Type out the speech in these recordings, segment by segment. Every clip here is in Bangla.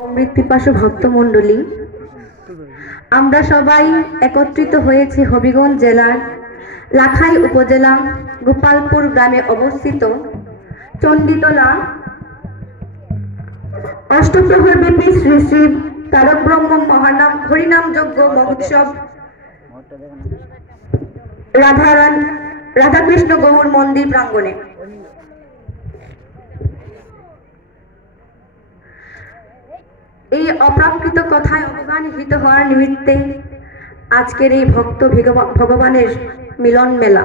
অমৃত পিপাসু ভক্তমণ্ডলী, আমরা সবাই একত্রিত হয়েছি হবিগঞ্জ জেলার লাখাই উপজেলা গোপালপুর গ্রামে অবস্থিত চণ্ডীতলা অষ্টপ্রহরব্যাপী শ্রী শ্রী তারক ব্রহ্ম মহানাম হরিনাম যজ্ঞ মহোৎসব রাধাকৃষ্ণ গৌর মন্দির প্রাঙ্গণে। এই অপ্রাকৃত কথায় অবগাহীত হওয়ার নিমিত্তে আজকের এই ভক্ত ভগবানের মিলন মেলা।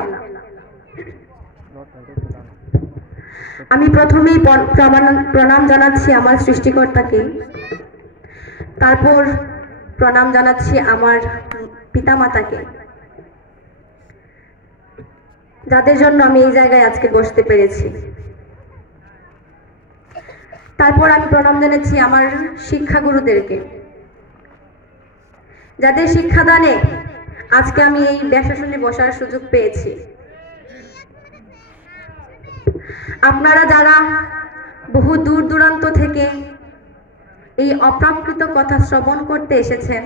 আমি প্রথমেই প্রণাম জানাচ্ছি আমার সৃষ্টিকর্তাকে, তারপর প্রণাম জানাচ্ছি আমার পিতামাতাকে, যাদের জন্য আমি এই জায়গায় আজকে বসতে পেরেছি। তারপর আমি প্রণাম জানাচ্ছি আমার শিক্ষাগুরুদেরকে, যাদের শিক্ষাদানে আজকে আমি এই ব্যাসাসনে বসার সুযোগ পেয়েছি। আপনারা যারা বহু দূর দূরান্ত থেকে এই অপ্রাকৃত কথা শ্রবণ করতে এসেছেন,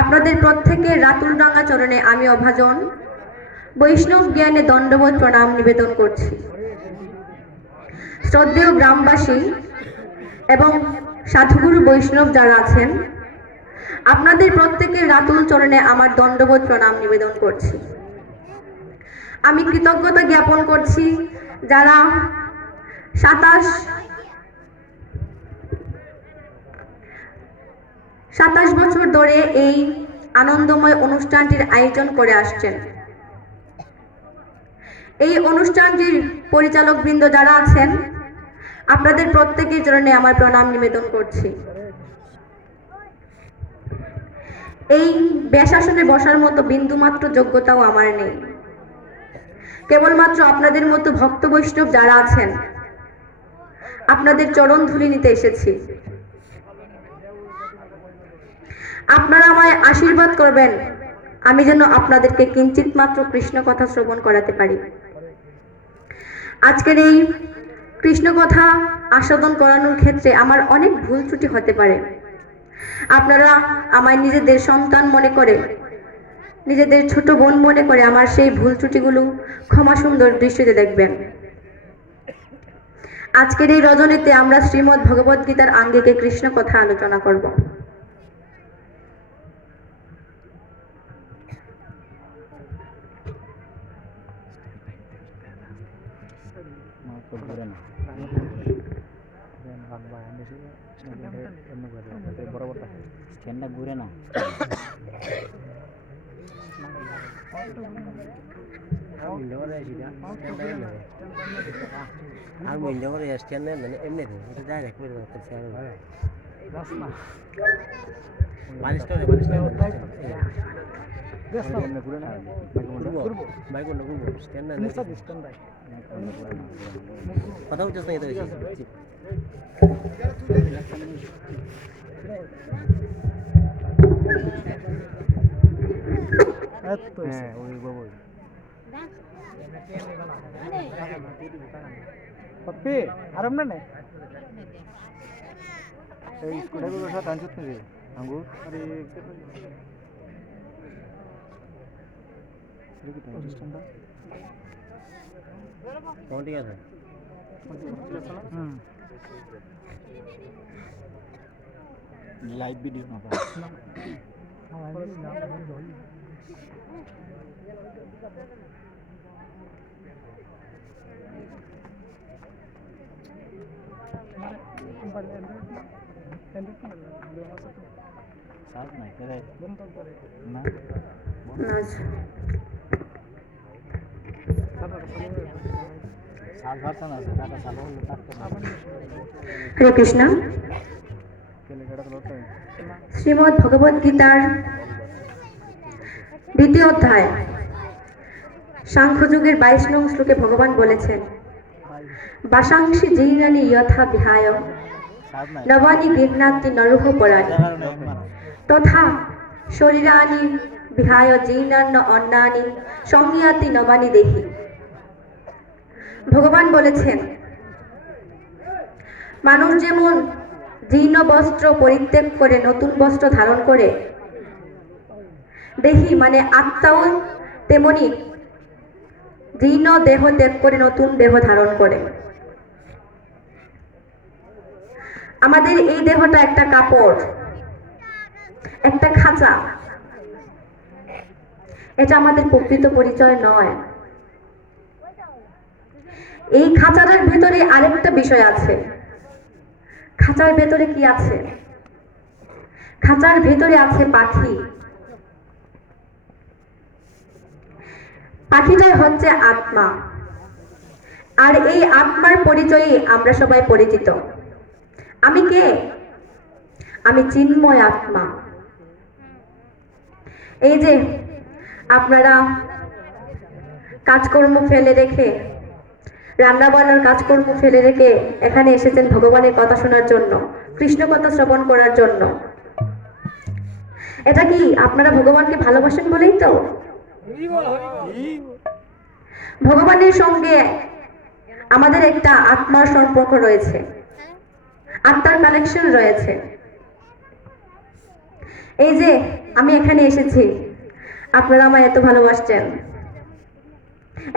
আপনাদের প্রত্যেকের রাতুলডাঙ্গা চরণে আমি অভাজন বৈষ্ণব জ্ঞানে দণ্ডবোধ প্রণাম নিবেদন করছি। শ্রদ্ধেয় গ্রামবাসী এবং সাধুগুরু বৈষ্ণব যারা আছেন, আপনাদের প্রত্যেকের রাতুল চরণে আমার দণ্ডবোধ প্রণাম নিবেদন করছি। আমি কৃতজ্ঞতা জ্ঞাপন করছি যারা 27 বছর ধরে এই আনন্দময় অনুষ্ঠানটির আয়োজন করে আসছেন। এই অনুষ্ঠানটির পরিচালক বৃন্দ যারা আছেন, আপনাদের প্রত্যেকের চরণে আমার প্রণাম নিবেদন করছি। এই ব্যাসাসনে বসার মতো বিন্দুমাত্র যোগ্যতাও আমার নেই, কেবলমাত্র আপনাদের মতো ভক্ত বৈষ্ণব যারা আছেন, আপনাদের চরণ ধুলি নিতে এসেছি। আপনারা আমায় আশীর্বাদ করবেন, আমি যেন আপনাদেরকে কিঞ্চিত মাত্র কৃষ্ণ কথা শ্রবণ করাতে পারি। আজকের এই কৃষ্ণ কথা আস্বাদন করানোর ক্ষেত্রে আমার অনেক ভুল ত্রুটি হতে পারে। আপনারা আমায় নিজেদের সন্তান মনে করে, নিজেদের ছোট বোন মনে করে আমার সেই ভুল ত্রুটিগুলো ক্ষমা সুন্দর দৃষ্টিতে দেখবেন। আজকের এই রজনীতে আমরা শ্রীমদ্ ভগবদ গীতার আঙ্গিকে কৃষ্ণ কথা আলোচনা করব। ঘুরে না আর মূল্য করে স্ট্যান্ড মানে এমনি ডাইরেক্ট করে কথা বলছিস না, पप्पी आराम ना स्कूटर को साथ आंचुत नहीं अंगूर अरे कौन ठीक है लाइव वीडियो ना साथ नहीं करे ना साल भर तो ना दादा साल हो तक हरे कृष्ण। শ্রীমদ্ ভগবদ গীতার দ্বিতীয় অধ্যায় সাংখ্যযোগের 22 নং শ্লোকে ভগবান বলেছেন, বাসাংসি জীর্ণানি যথা বিহায় নবানি গৃহ্ণাতি নরুহ পরাণি তথা শরীরানি বিহায় জীর্ণান্ন অন্নানি সংয়াতি নবানি দেহি। ভগবান বলেছেন, মানুষ যেমন জীর্ণ বস্ত্র পরিত্যাগ করে নতুন বস্ত্র ধারণ করে, দেখি মানে আত্মাও তেমনি জীর্ণ দেহ ত্যাগ করে নতুন দেহ ধারণ করে। আমাদের এই দেহটা একটা কাপড়, একটা খাঁচা, এটা আমাদের প্রকৃত পরিচয় নয়। এই খাঁচাটার ভেতরে আরেকটা বিষয় আছে। খাঁচার ভেতরে কি আছে? খাঁচার ভেতরে আছে পাখি। পাখিটাই হচ্ছে আত্মা। আর এই আত্মার পরিচয়ে আমরা সবাই পরিচিত। আমি কে? আমি চিন্ময় আত্মা। এই যে আপনারা কাজকর্ম ফেলে রেখে, রান্না বান্নার কাজকর্ম ফেলে রেখে এখানে এসেছেন ভগবানের কথা শোনার জন্য, কৃষ্ণ কথা শ্রবণ করার জন্য। এটা কি আপনারা ভগবানকে ভালোবাসেন বলেই তো? ভগবানের সঙ্গে আমাদের একটা আত্মার সম্পর্ক রয়েছে, আত্মার কানেকশন রয়েছে। এই যে আমি এখানে এসেছি, আপনারা আমায় এত ভালোবাসছেন,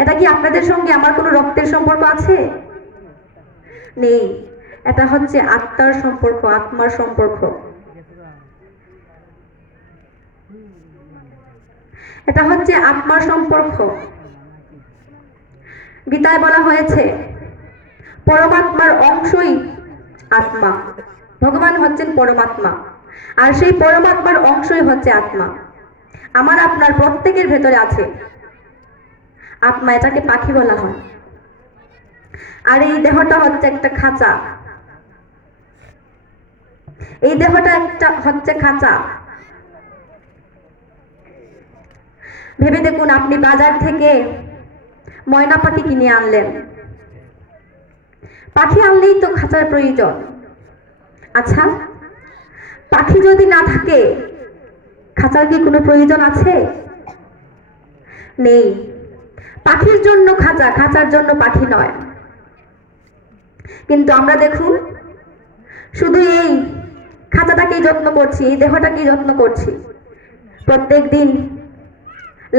এটা কি আপনাদের সঙ্গে আমার কোনো রক্তের সম্পর্ক আছে? নেই। এটা হচ্ছে আত্মার সম্পর্ক, আত্মার সম্পর্ক। এটা হচ্ছে আত্মার সম্পর্ক। গীতায় বলা হয়েছে পরমাত্মার অংশই আত্মা। ভগবান হচ্ছেন পরমাত্মা, আর সেই পরমাত্মার অংশই হচ্ছে আত্মা। আমার আপনার প্রত্যেকের ভেতরে আছে আত্মা, এটাকে পাখি বলা হয়। আর এই দেহটা হচ্ছে একটা খাঁচা। এই দেহটা একটা হচ্ছে খাঁচা। ভেবে দেখুন, আপনি বাজার থেকে ময়না পাখি কিনে আনলেন। পাখি আনলেই তো খাঁচার প্রয়োজন। আচ্ছা, পাখি যদি না থাকে খাঁচার কি কোনো প্রয়োজন আছে? নেই। পাখির জন্য খাঁচা, খাঁচার জন্য পাখি নয়। কিন্তু আমরা দেখুন, শুধু এই খাঁচাটাকেই যত্ন করছি, এই দেহটাকেই যত্ন করছি। প্রত্যেক দিন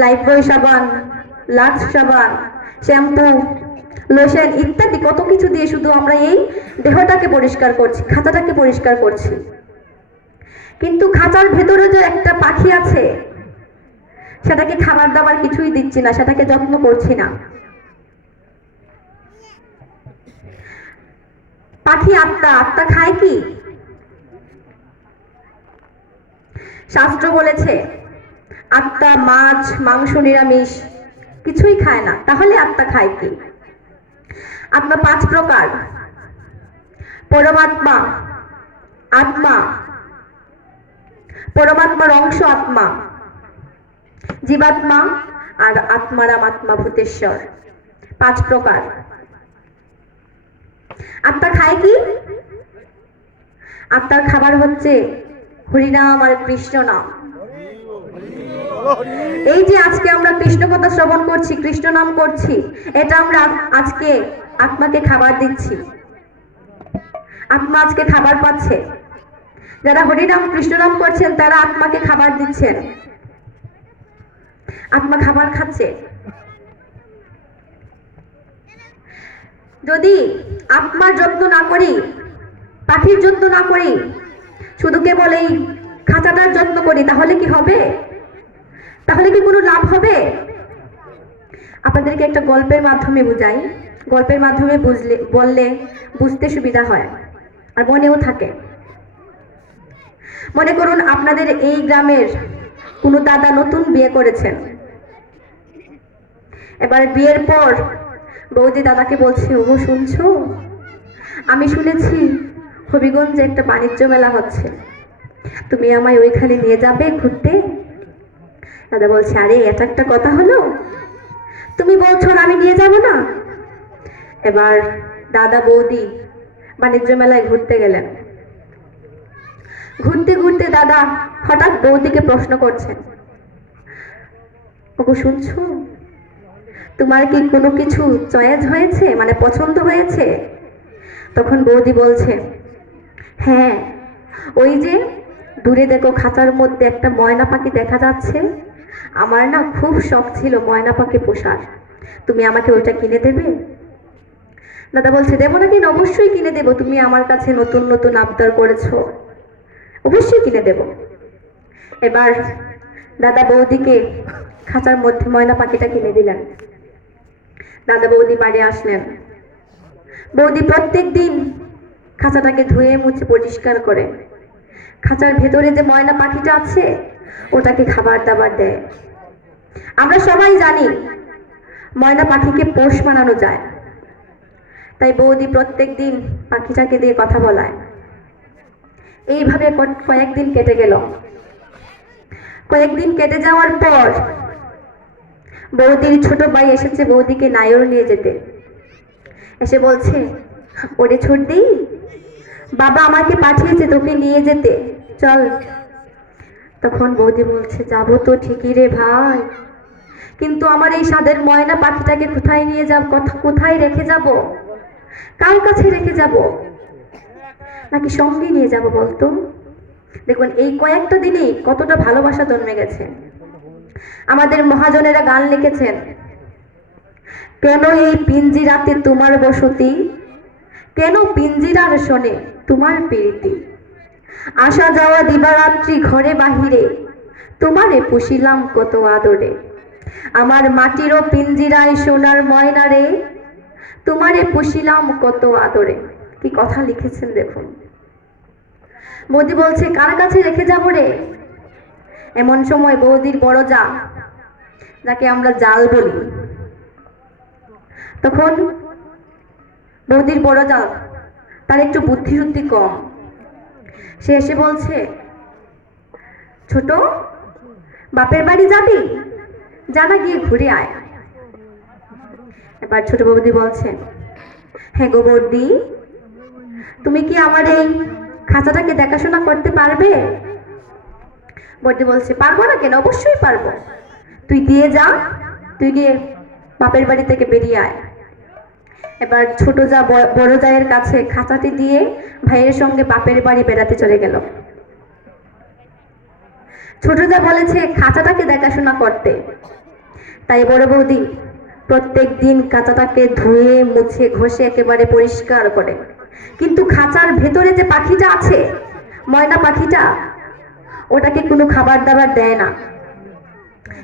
লাইফবয় সাবান, লাক্স সাবান, শ্যাম্পু, লোশন ইত্যাদি কত কিছু দিয়ে শুধু আমরা এই দেহটাকে পরিষ্কার করছি, খাঁচাটাকে পরিষ্কার করছি। কিন্তু খাঁচার ভেতরে যে একটা পাখি আছে, সেটাকে খাবার দাবার কিছুই দিচ্ছি না, সেটাকে যত্ন করছি না। পাখি আত্মা, আত্মা খায় কি? শাস্ত্র বলেছে আত্মা মাছ, মাংস, নিরামিষ কিছুই খায় না। তাহলে আত্মা খায় কি? আত্মা 5 প্রকার: পরমাত্মা, আত্মা, পরমাত্মার অংশ আত্মা, জীবাত্মা, আর আত্মারাম আত্মা ভূতেশ্বর। 5 প্রকার। আত্মা খায় কি? আত্মার খাবার হচ্ছে হরিনাম আর কৃষ্ণ নাম। এই যে আজকে আমরা কৃষ্ণ কথা শ্রবণ করছি, কৃষ্ণ নাম করছি, এটা আমরা আজকে আত্মাকে খাবার দিচ্ছি। আত্মা আজকে খাবার পাচ্ছে। যারা হরিনাম কৃষ্ণ নাম করছেন তারা আত্মাকে খাবার দিচ্ছেন। আত্মা খাবার খাচ্ছে। যদি আত্মার যত্ন না করি, পাখির যত্ন না করি, শুধু কেবল এই খাঁচাটার যত্ন করি, তাহলে কি হবে? তাহলে কি কোনো লাভ হবে? আপনাদেরকে একটা গল্পের মাধ্যমে বুঝাই। গল্পের মাধ্যমে বললে বুঝতে সুবিধা হয় আর মনেও থাকে। মনে করুন আপনাদের এই গ্রামের কোনো দাদা নতুন বিয়ে করেছেন। এবার বিয়ের পর বৌদি দাদাকে বলছে, ও শুনছো, আমি শুনেছি হবিগঞ্জে একটা বাণিজ্য মেলা হচ্ছে, তুমি আমায় ওইখানে নিয়ে যাবে ঘুরতে? দাদা বলছে, আরে এটা একটা কথা হলো, তুমি বলছো আমি নিয়ে যাব না? এবার দাদা বৌদি বাণিজ্য মেলায় ঘুরতে গেলেন। ঘুরতে ঘুরতে দাদা হঠাৎ বৌদিকে প্রশ্ন করছেন, ওগো শুনছো, তোমার কি কোনো কিছু চয়েস হয়েছে, মানে পছন্দ হয়েছে? তখন বৌদি বলছে, হ্যাঁ, ওই যে দূরে দেখো খাঁচার মধ্যে একটা ময়না পাখি দেখা যাচ্ছে। আমার না খুব শখ ছিল ময়না পাখি পোষার। তুমি আমাকে ওইটা কিনে দেবে? দাদা বলছে, দেবো না কিনে? অবশ্যই কিনে দেবো। তুমি আমার কাছে নতুন নতুন আবদার করেছো, অবশ্যই কিনে দেব। এবার দাদা বৌদিকে খাঁচার মধ্যে ময়না পাখিটা কিনে দিলেন। দাদা বৌদি বাড়ি আসলেন। বৌদি প্রত্যেক দিন খাঁচাটাকে ধুয়ে মুছে পরিষ্কার করে খাঁচার ভেতরে যে ময়না পাখিটা আছে ওটাকে খাবার দাবার দেয়। আমরা সবাই জানি ময়না পাখিকে পোষ মানানো যায়, তাই বৌদি প্রত্যেক দিন পাখিটাকে দিয়ে কথা বলায়। এইভাবে কয়েকদিন কেটে গেল। কয়েকদিন কেটে যাওয়ার পর বৌদির ছোট ভাই এসেছে বৌদিকে নায়র নিয়ে যেতে। এসে বলছে, ওরে ছোটদি, বাবা আমাকে পাঠিয়েছে তোকে নিয়ে যেতে, চল। তখন বৌদি বলছে, যাবো তো ঠিকই রে ভাই, কিন্তু আমার এই স্বাদের ময়না পাখিটাকে কোথায় নিয়ে যাব, কোথায় রেখে যাব, কার কাছে রেখে যাব, নাকি সঙ্গে নিয়ে যাব বলতো? দেখুন এই কয়েকটা দিনেই কতটা ভালোবাসা জন্মে গেছে। আমাদের মহাজনেরা গান লিখেছেন, কেন এই পিঞ্জিরাতে তোমার বসতি, কেন পিঞ্জিরার শোনে তোমার প্রীতি, আসা যাওয়া দিবারাত্রি ঘরে বাহিরে তোমারে পুষিলাম কত আদরে, আমার মাটিরও পিঞ্জিরায় সোনার ময়না রে তোমারে পুষিলাম কত আদরে। কি কথা লিখেছেন দেখুন। বৌদি বলছে, কার কাছে রেখে যাব রে? এমন সময় বৌদির বড় যা, যাকে আমরা জাল বলি, তখন বৌদির বড় যা, তার একটু বুদ্ধি শুদ্ধি কম। সে এসে বলছে, ছোট, বাপের বাড়ি যাবি? জানা গিয়ে ঘুরে আয়। এবার ছোট বৌদি বলছে, হ্যাঁ গো বৌদি, তুমি কি আমার এই খাঁচাটাকে দেখাশোনা করতে পারবে? বৌদি বলছে, পারবো না কেন, অবশ্যই পারবো, তুই দিয়ে যা, তুই গিয়ে বাপের বাড়ি থেকে বেরিয়ে আয়। এবার ছোট যা বড় জায়ের কাছে খাঁচাটি দিয়ে ভাইয়ের সঙ্গে বাপের বাড়ি বেড়াতে চলে গেল। ছোট যা বলেছে খাঁচাটাকে দেখাশোনা করতে, তাই বড় বৌদি প্রত্যেক দিন খাঁচাটাকে ধুয়ে মুছে ঘষে একেবারে পরিষ্কার করে। কিন্তু খাঁচার ভেতরে যে পাখিটা আছে, ময়না পাখিটা, ওটাকে কোনো খাবার দাবার দেয় না।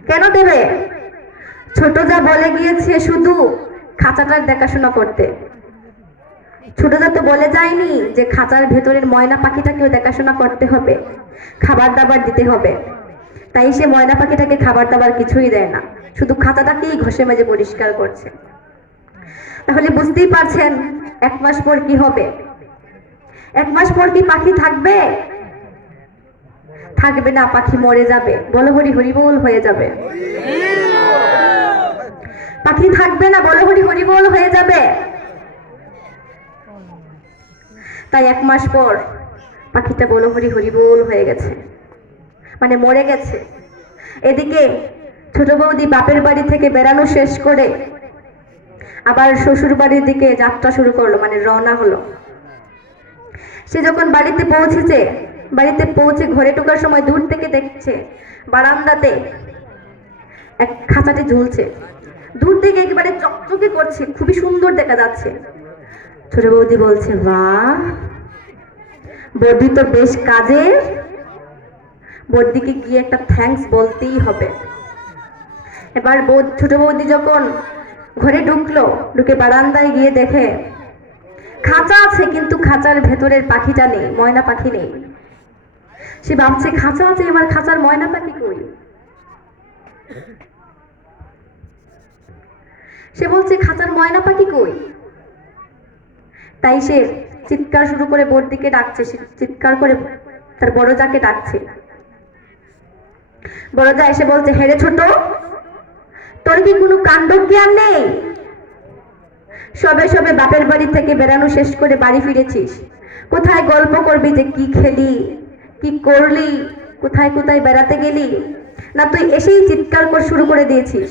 কেন দেবে? ছোট যা বলে গিয়েছে শুধু খাঁচাটার দেখাশোনা করতে। ছোট যা তো বলে যায়নি যে খাঁচার ভেতরের ময়না পাখিটাকেও দেখাশোনা করতে হবে, খাবার দাবার দিতে হবে। তাই সে ময়না পাখিটাকে খাবার দাবার কিছুই দেয় না, শুধু খাঁচাটাকেই ঘষে মেজে পরিষ্কার করছে। তাহলে বুঝতেই পারছেন 1 মাস পর কি হবে। 1 মাস পর কি পাখি থাকবে? থাকবে না, পাখি মরে যাবে, বলো হরি হরিবোল হয়ে যাবে। পাখি থাকবে না, বলো হরি হরিবোল হয়ে যাবে। তাই 1 মাস পর পাখিটা বলো হরি হরিবোল হয়ে গেছে, মানে মরে গেছে। এদিকে ছোট বৌদি বাপের বাড়ি থেকে বেড়ানো শেষ করে আবার শ্বশুর বাড়ির দিকে যাত্রা শুরু করলো, মানে রওনা হলো। সে যখন বাড়িতে পৌঁছেছে, বাড়িতে পৌঁছে ঘরে ঢোকার সময় দূর থেকে দেখছে বারান্দাতে এক খাঁচাটি ঝুলছে। দূর থেকে একেবারে চকচকে করছে, খুবই সুন্দর দেখা যাচ্ছে। ছোট বৌদি বলছে, বাহ, বৌদি তো বেশ কাজের। বৌদিকে গিয়ে একটা থ্যাঙ্কস বলতেই হবে। এবার ছোট বৌদি যখন ঘরে ঢুকলো, ঢুকে বারান্দায় গিয়ে দেখে খাঁচা আছে, কিন্তু খাঁচার ভেতরের পাখিটা নেই, ময়না পাখি নেই। সে ভাবছে, খাঁচা আছে, এবার খাঁচার ময়না পাখি কই? সে বলছে, খাঁচার ময়না পাখি কই? তাই সে চিৎকার শুরু করে বৌদিকে ডাকছে, সে চিৎকার করে তার বড় যাকে ডাকছে। বড় যা এসে বলছে, হেরে ছোট, তোর কি কোনো কাণ্ড জ্ঞান নেই? সবে সবে বাপের বাড়ি থেকে বেড়ানো শেষ করে বাড়ি ফিরেছিস, কোথায় গল্প করবি যে কি খেলি, কি করলি, কোথায় কোথায় বেড়াতে গেলি, না তুই এসেই চিৎকার করে শুরু করে দিয়েছিস।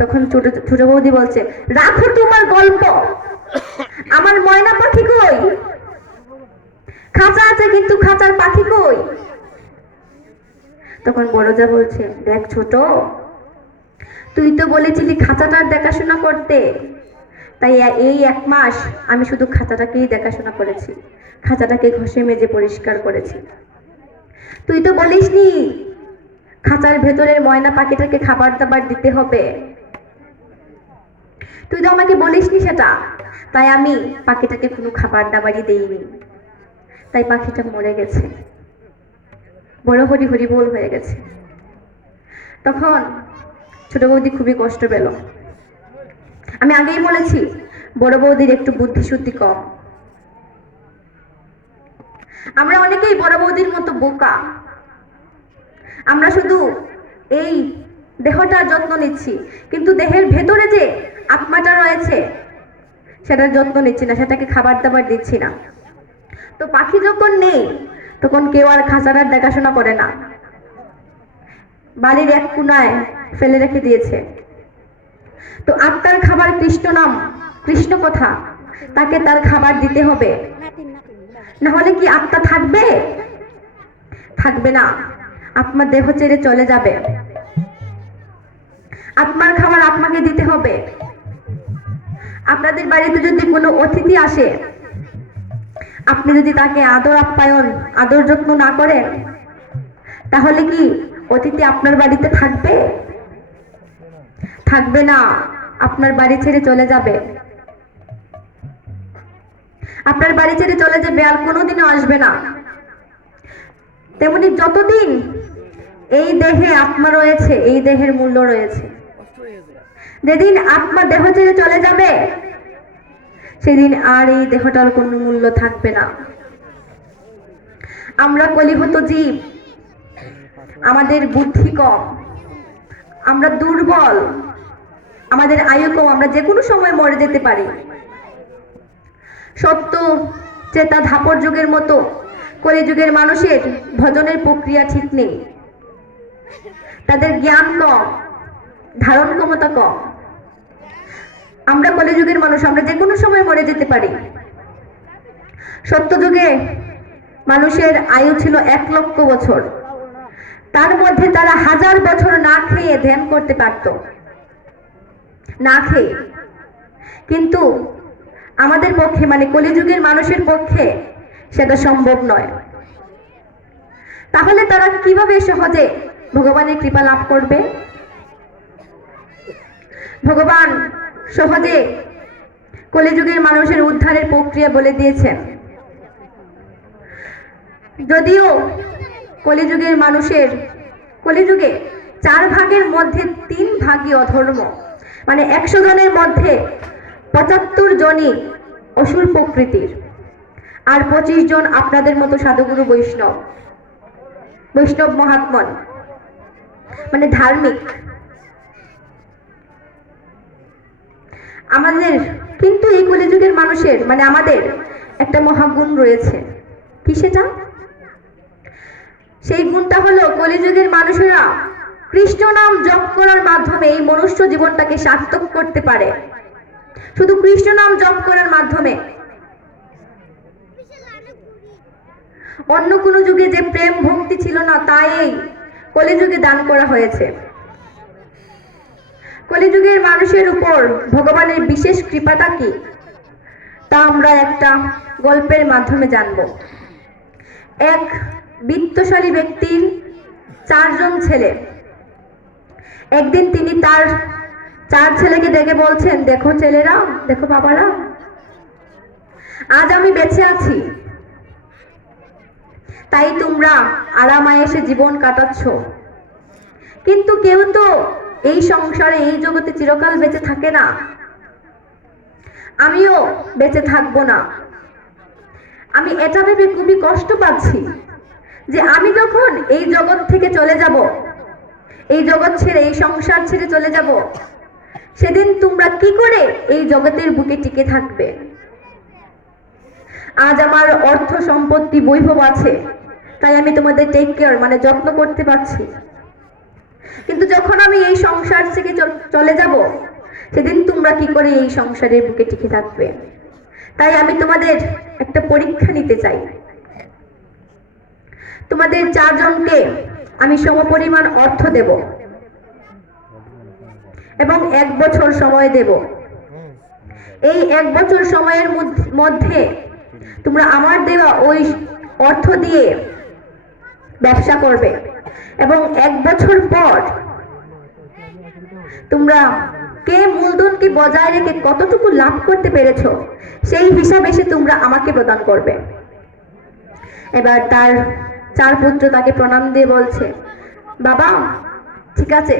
তখন ছোট বৌদি বলছে, রাখো তোমার গল্প, আমার ময়না পাখি কই? খাঁচা আছে কিন্তু খাঁচার পাখি কই? তখন বড়জা বলছে, দেখ ছোট, তুই তো বলেছিলি খাঁচাটার দেখাশোনা করতে, তাই এই 1 মাস আমি শুধু খাঁচাটাকেই দেখাশোনা করেছি, খাঁচাটাকে ঘষে মেজে পরিষ্কার করেছি। তুই তো বলিসনি খাঁচার ভেতরের ময়না পাখিটাকে খাবার দাবার দিতে হবে, তুই তো আমাকে বলিসনি সেটা, তাই আমি পাখিটাকে কোনো খাবার দাবারই দেইনি, তাই পাখিটা মরে গেছে, বড় হরি হরি বল হয়ে গেছে। তখন ছোট বৌদি খুবই কষ্ট পেল। আমি আগেই বলেছি বড় বৌদির একটু বুদ্ধি শুদ্ধি কম। আমরা অনেকেই বড় বৌদির মতো বোকা। আমরা শুধু এই দেহটার যত্ন নিচ্ছি, কিন্তু দেহের ভেতরে যে আত্মাটা রয়েছে সেটার যত্ন নিচ্ছি না, সেটাকে খাবার দাবার দিচ্ছি না। তো পাখি যখন নেই তখন কেউ আর খাঁচাটার দেখাশোনা করে না, বাড়ির এক কোনায় ফেলে রেখে দিয়েছে। তো আত্মার খাবার কৃষ্ণ নাম, কৃষ্ণ কথা, তাকে তার খাবার দিতে হবে, না হলে কি আত্মা থাকবে? থাকবে না, আত্মা দেহ ছেড়ে চলে যাবে। আত্মার খাবার আত্মাকে দিতে হবে। আপনাদের বাড়িতে যদি কোনো অতিথি আসে, আপনি যদি তাকে আদর আপ্যায়ন, আদর যত্ন না করেন, তাহলে কি অতিথি আপনার বাড়িতে থাকবে? থাকবে না, আপনার বাড়ি ছেড়ে চলে যাবে। আপনার বাড়ি ছেড়ে চলে যাবে, আর কোনোদিনও আসবে না। তেমনি যতদিন এই দেহে আত্মা রয়েছে, এই দেহের মূল্য রয়েছে। যেদিন আত্মা দেহ ছেড়ে চলে যাবে, সেদিন আর এই দেহটার কোনো মূল্য থাকবে না। আমরা কলিহত জীব, আমাদের বুদ্ধি কম, আমরা দুর্বল, আমাদের আয়ু কম, আমরা যে কোনো সময় মরে যেতে পারি। সত্য চেতা ধাপর যুগের মতো কলিযুগের মানুষের ভজনের প্রক্রিয়া ঠিক নেই, তাদের জ্ঞান কম, ধারণ ক্ষমতা কম। আমরা কলিযুগের মানুষ, আমরা যে কোনো সময় মরে যেতে পারি। সত্য যুগে মানুষের আয়ু ছিল 1 লক্ষ বছর, তার মধ্যে তারা 1000 বছর না খেয়ে ধ্যান করতে পারত, না খেয়ে। কিন্তু আমাদের পক্ষে, মানে কলিযুগের মানুষের পক্ষে সেটা সম্ভব নয়। তাহলে তারা কিভাবে সহজে ভগবানের কৃপা লাভ করবে? ভগবান সহজে কলিযুগের মানুষের উদ্ধারের প্রক্রিয়া বলে দিয়েছেন। যদিও কলিযুগের মানুষের, কলিযুগে 4 ভাগের মধ্যে 3 ভাগই অধর্ম, মানে 100 জনের মধ্যে 75 জনই অসুর প্রকৃতির, আর 25 জন আপনাদের মতো সাধুগুরু বৈষ্ণব, বৈষ্ণব মহাত্মন, মানে ধার্মিক। আমাদের কিন্তু এই কলিযুগের মানুষের, মানে আমাদের একটা মহাগুণ রয়েছে। কি সেটা? সেই গুণটা হলো কলিযুগের মানুষেরা কৃষ্ণ নাম জপ করার মাধ্যমে এই মনুষ্য জীবনটাকে সার্থক করতে পারে, শুধু কৃষ্ণ নাম জপ করার মাধ্যমে। অন্য কোনো যুগে যে প্রেম ভক্তি ছিল না, তাই এই কলিযুগে দান করা হয়েছে। কলিযুগের মানুষের উপর ভগবানের বিশেষ কৃপাটা কি, তা আমরা একটা গল্পের মাধ্যমে জানব। এক বিত্তশালী ব্যক্তির 4 জন ছেলে। একদিন তিনি তার 4 ছেলেকে ডেকে বলছেন, দেখো ছেলেরা, দেখো বাবারা, আজ আমি বেঁচে আছি, তাই তোমরা আরাম আয়েশে জীবন কাটাচ্ছ, কিন্তু কেউ তো এই সংসারে, এই জগতে চিরকাল বেঁচে থাকে না। আমিও বেঁচে থাকবো না। আমি এটা ভেবে খুবই কষ্ট পাচ্ছি যে আমি যখন এই জগৎ থেকে চলে যাব, এই জগৎ ছেড়ে, এই সংসার ছেড়ে চলে যাব, সেদিন তোমরা কি করে এই জগতের বুকে টিকে থাকবে? আজ আমার অর্থ সম্পত্তি বৈভব আছে, তাই আমি তোমাদের টেক কেয়ার, মানে যত্ন করতে পারছি, কিন্তু যখন আমি এই সংসার থেকে চলে যাব, সেদিন তোমরা কি করে এই সংসারের বুকে টিকে থাকবে? তাই আমি তোমাদের একটা পরীক্ষা নিতে চাই। তোমাদের চারজনকে আমি সমপরিমাণ অর্থ দেব এবং 1 বছর সময় দেব। এই 1 বছর সময়ের মধ্যে তোমরা আমার দেওয়া ওই অর্থ দিয়ে ব্যবসা করবে এবং 1 বছর পর তোমরা কে মূলধনকে বজায় রেখে কতটুকু লাভ করতে পেরেছো সেই হিসাব এসে তোমরা আমাকে প্রদান করবে। এবার তার 4 পুত্র তাকে প্রণাম দিয়ে বলছে, বাবা ঠিক আছে,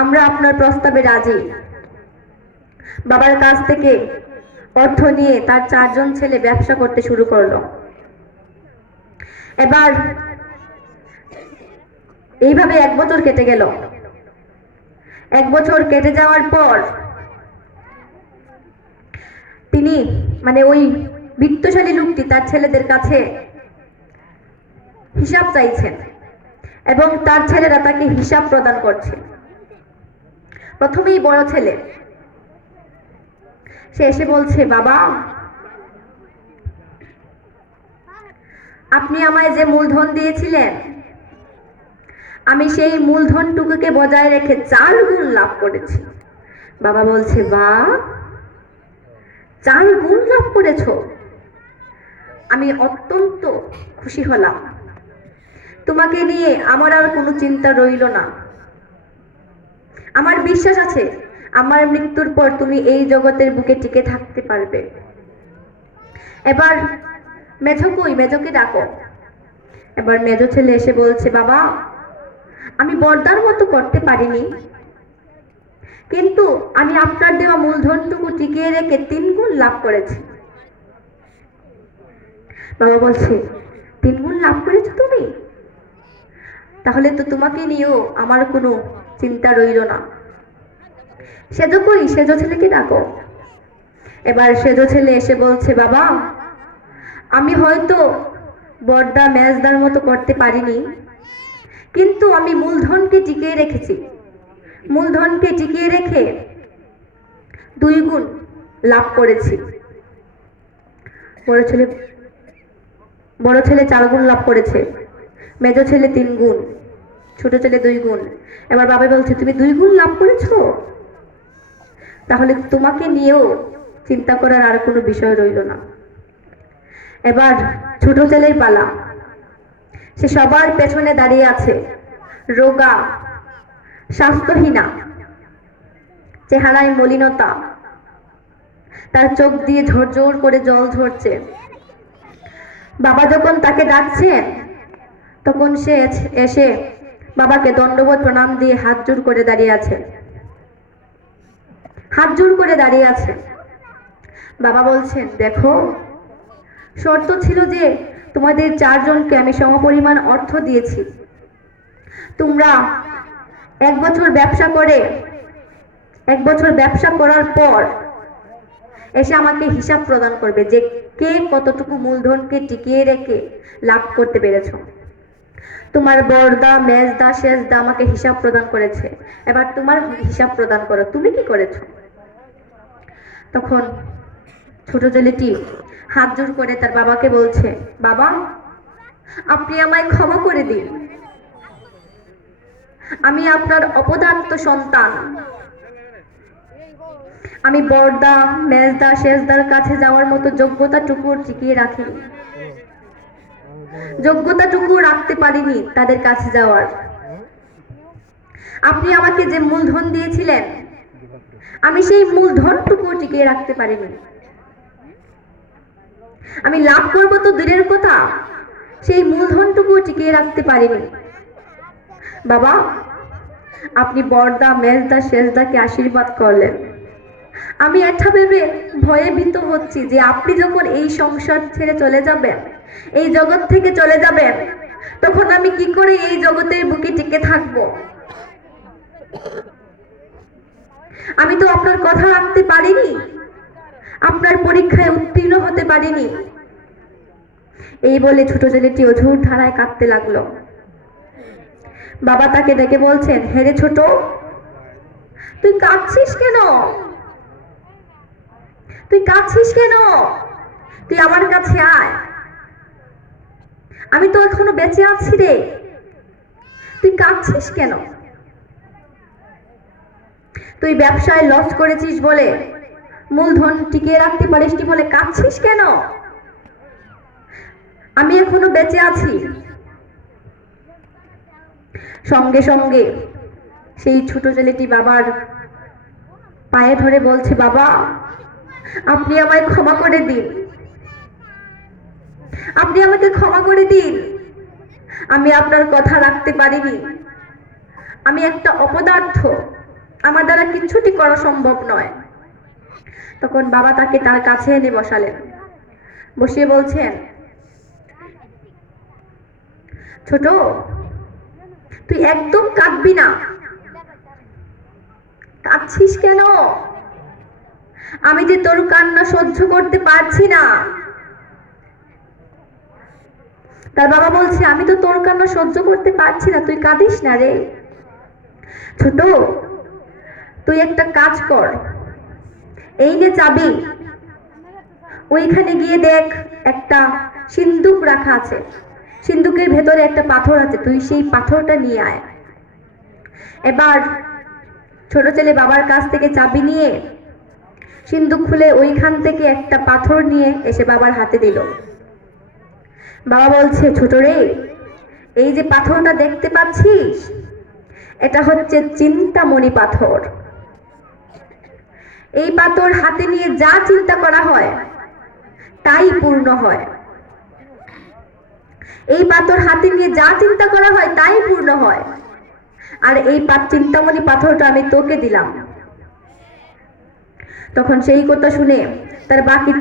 আমরা আপনার প্রস্তাবে রাজি। বাবার কাছ থেকে অর্থ নিয়ে তার 4 জন ছেলে ব্যবসা করতে শুরু করলো। এবার এইভাবে 1 বছর কেটে গেল। 1 বছর কেটে যাওয়ার পর তিনি মানে ওই বিত্তশালী লোকটি তার ছেলেদের কাছে হিসাব চাইছেন এবং তার ছেলেরা তাকে হিসাব প্রদান করছে। প্রথমেই বড় ছেলে সে এসে বলছে, বাবা আপনি আমায় যে মূলধন দিয়েছিলেন আমি সেই মূলধনটুকুকে বজায় রেখে 4 গুণ লাভ করেছি। বাবা বলছে, বাহ 4 গুণ লাভ করেছো, আমি অত্যন্ত খুশি হলাম। তোমাকে নিয়ে আমার আর কোনো চিন্তা রইল না। আমার বিশ্বাস আছে আমার মৃত্যুর পর তুমি এই জগতের বুকে টিকে থাকতে পারবে। এবার মেজোকে ডাকো। এবার মেজো ছেলে এসে বলছে, বাবা আমি বর্দার মতো করতে পারিনি, কিন্তু আমি আপনার দেওয়া মূলধনটুকু টিকিয়ে রেখে 3 গুণ লাভ করেছি। বাবা বলছে, 3 গুণ লাভ করেছো তুমি? তাহলে তো তোমাকে নিয়েও আমার কোনো চিন্তা রইল না। সেজো ছেলেকে ডাকো। এবার সেজো ছেলে এসে বলছে, বাবা আমি হয়তো বর্দা মেজদার মতো করতে পারিনি, কিন্তু আমি মূলধনকে টিকিয়ে রেখেছি। মূলধনকে টিকিয়ে রেখে 2 গুণ লাভ করেছি। বড় ছেলে 4 গুণ লাভ করেছে, মেজো ছেলে 3 গুণ, ছোট ছেলে 2 গুণ। এবার বাবা বলছে, তুমি 2 গুণ লাভ করেছো, তাহলে তোমাকে নিয়েও চিন্তা করার আর কোনো বিষয় রইল না। এবার ছোট ছেলের পালা। সে সবার পেছনে দাঁড়িয়ে আছে, রোগা, স্বাস্থ্যহীনা, চেহারায় মলিনতা, তার চোখ দিয়ে ঝরঝর করে জল ঝরছে। বাবা যখন তাকে ডাকছেন তখন সে এসে বাবাকে দণ্ডবত প্রণাম দিয়ে হাত জোড় করে দাঁড়িয়ে আছে। বাবা বলছেন, দেখো শর্ত ছিল যে তোমাদের 4 জনকে আমি সমপরিমাণ অর্থ দিয়েছি। তোমরা 1 বছর ব্যবসা করার পর এসে আমাকে হিসাব প্রদান করবে যে কে কতটুকু মূলধনকে টিকিয়ে রেখে লাভ করতে পেরেছ। তোমার বড়দা মেজদা শেষদা আমাকে হিসাব প্রদান করেছে, এবার তোমার হিসাব প্রদান করো, তুমি কি করেছো? তখন ছোট ছেলেটি হাত জোড় করে তার বাবাকে বলছে, বাবা আপনি আমায় ক্ষমা করে দিন, আমি আপনার অপদার্থ সন্তান। আমি বড়দা মেজদা শেষদার কাছে যাওয়ার মতো যোগ্যতাটুকু টিকিয়ে রাখিনি, যোগ্যতাটুকু রাখতে পারিনি তাদের কাছে যাওয়ার। আপনি আমাকে যে মূলধন দিয়েছিলেন আমি সেই মূলধনটুকু টিকিয়ে রাখতে পারিনি। আমি লাভ করব তো দূরের কথা, সেই মূলধনটুকু টিকিয়ে রাখতে পারিনি। বাবা আপনি বড়দা মেজদা শেষদাকে আশীর্বাদ করলেন, আমি এটা ভেবে ভয়ে ভীত হচ্ছি যে আপনি যখন এই সংসার ছেড়ে চলে যাবেন, এই জগৎ থেকে চলে যাবেন, তখন আমি কি করে এই জগতের বুকে টিকে থাকবো? আমি তো আপনার কথা রাখতে পারিনি, আপনার পরীক্ষায় উত্তীর্ণ হতে পারিনি। এই বলে ছোট ছেলেটি অঝোর ধারায় কাঁদতে লাগলো। বাবা তাকে ডেকে বলছেন, হেরে ছোট তুই কাঁদছিস কেন? তুই আমার কাছে আয়, আমি তো এখনো বেঁচে আছি রে, তুই কাঁদছিস কেন? তুই ব্যবসায় লস করেছিস বলে, মূলধন টিকিয়ে রাখতে পারিসনি বলে কাঁদছিস কেন? আমি এখনো বেঁচে আছি। সঙ্গে সঙ্গে সেই ছোট ছেলেটি বাবার পায়ে ধরে বলছে, বাবা আপনি আমায় ক্ষমা করে দিন, আপনি আমাকে ক্ষমা করে দিন, আমি আপনার কথা রাখতে পারিনি, আমি একটা অপদার্থ, আমার দ্বারা কিচ্ছুটি করা সম্ভব নয়। তখন বাবা তাকে তার কাছে এনে বসালেন, বসিয়ে বলছেন, ছোট তুই একদম কাঁদবি না। কাঁদছিস কেন? আমি যে তোর কান্না সহ্য করতে পারছি না। তার বাবা বলছে, আমি তো তোর কান্না সহ্য করতে পারছি না, তুই কাঁদিস না রে। ছোট তুই একটা কাজ কর, এই নে চাবি, ওইখানে গিয়ে দেখ একটা সিন্দুক রাখা আছে, সিন্দুকের ভেতরে একটা পাথর আছে, তুই সেই পাথরটা নিয়ে আয়। এবার ছোট ছেলে বাবার কাছ থেকে চাবি নিয়ে সিন্দুক খুলে ওইখান থেকে একটা পাথর নিয়ে এসে বাবার হাতে দিল। বাবা বলছে, ছোট রে, এই যে পাথরটা দেখতে পাচ্ছিস, এটা হচ্ছে চিন্তামণি পাথর। এই পাথর হাতে নিয়ে যা চিন্তা করা হয় তাই পূর্ণ হয়। এই পাথর হাতে নিয়ে যা চিন্তা করা হয় তাই পূর্ণ হয়। আর এই চিন্তামণি পাথরটা আমি তোকে দিলাম। তখন সেই কথা শুনে তার বাকি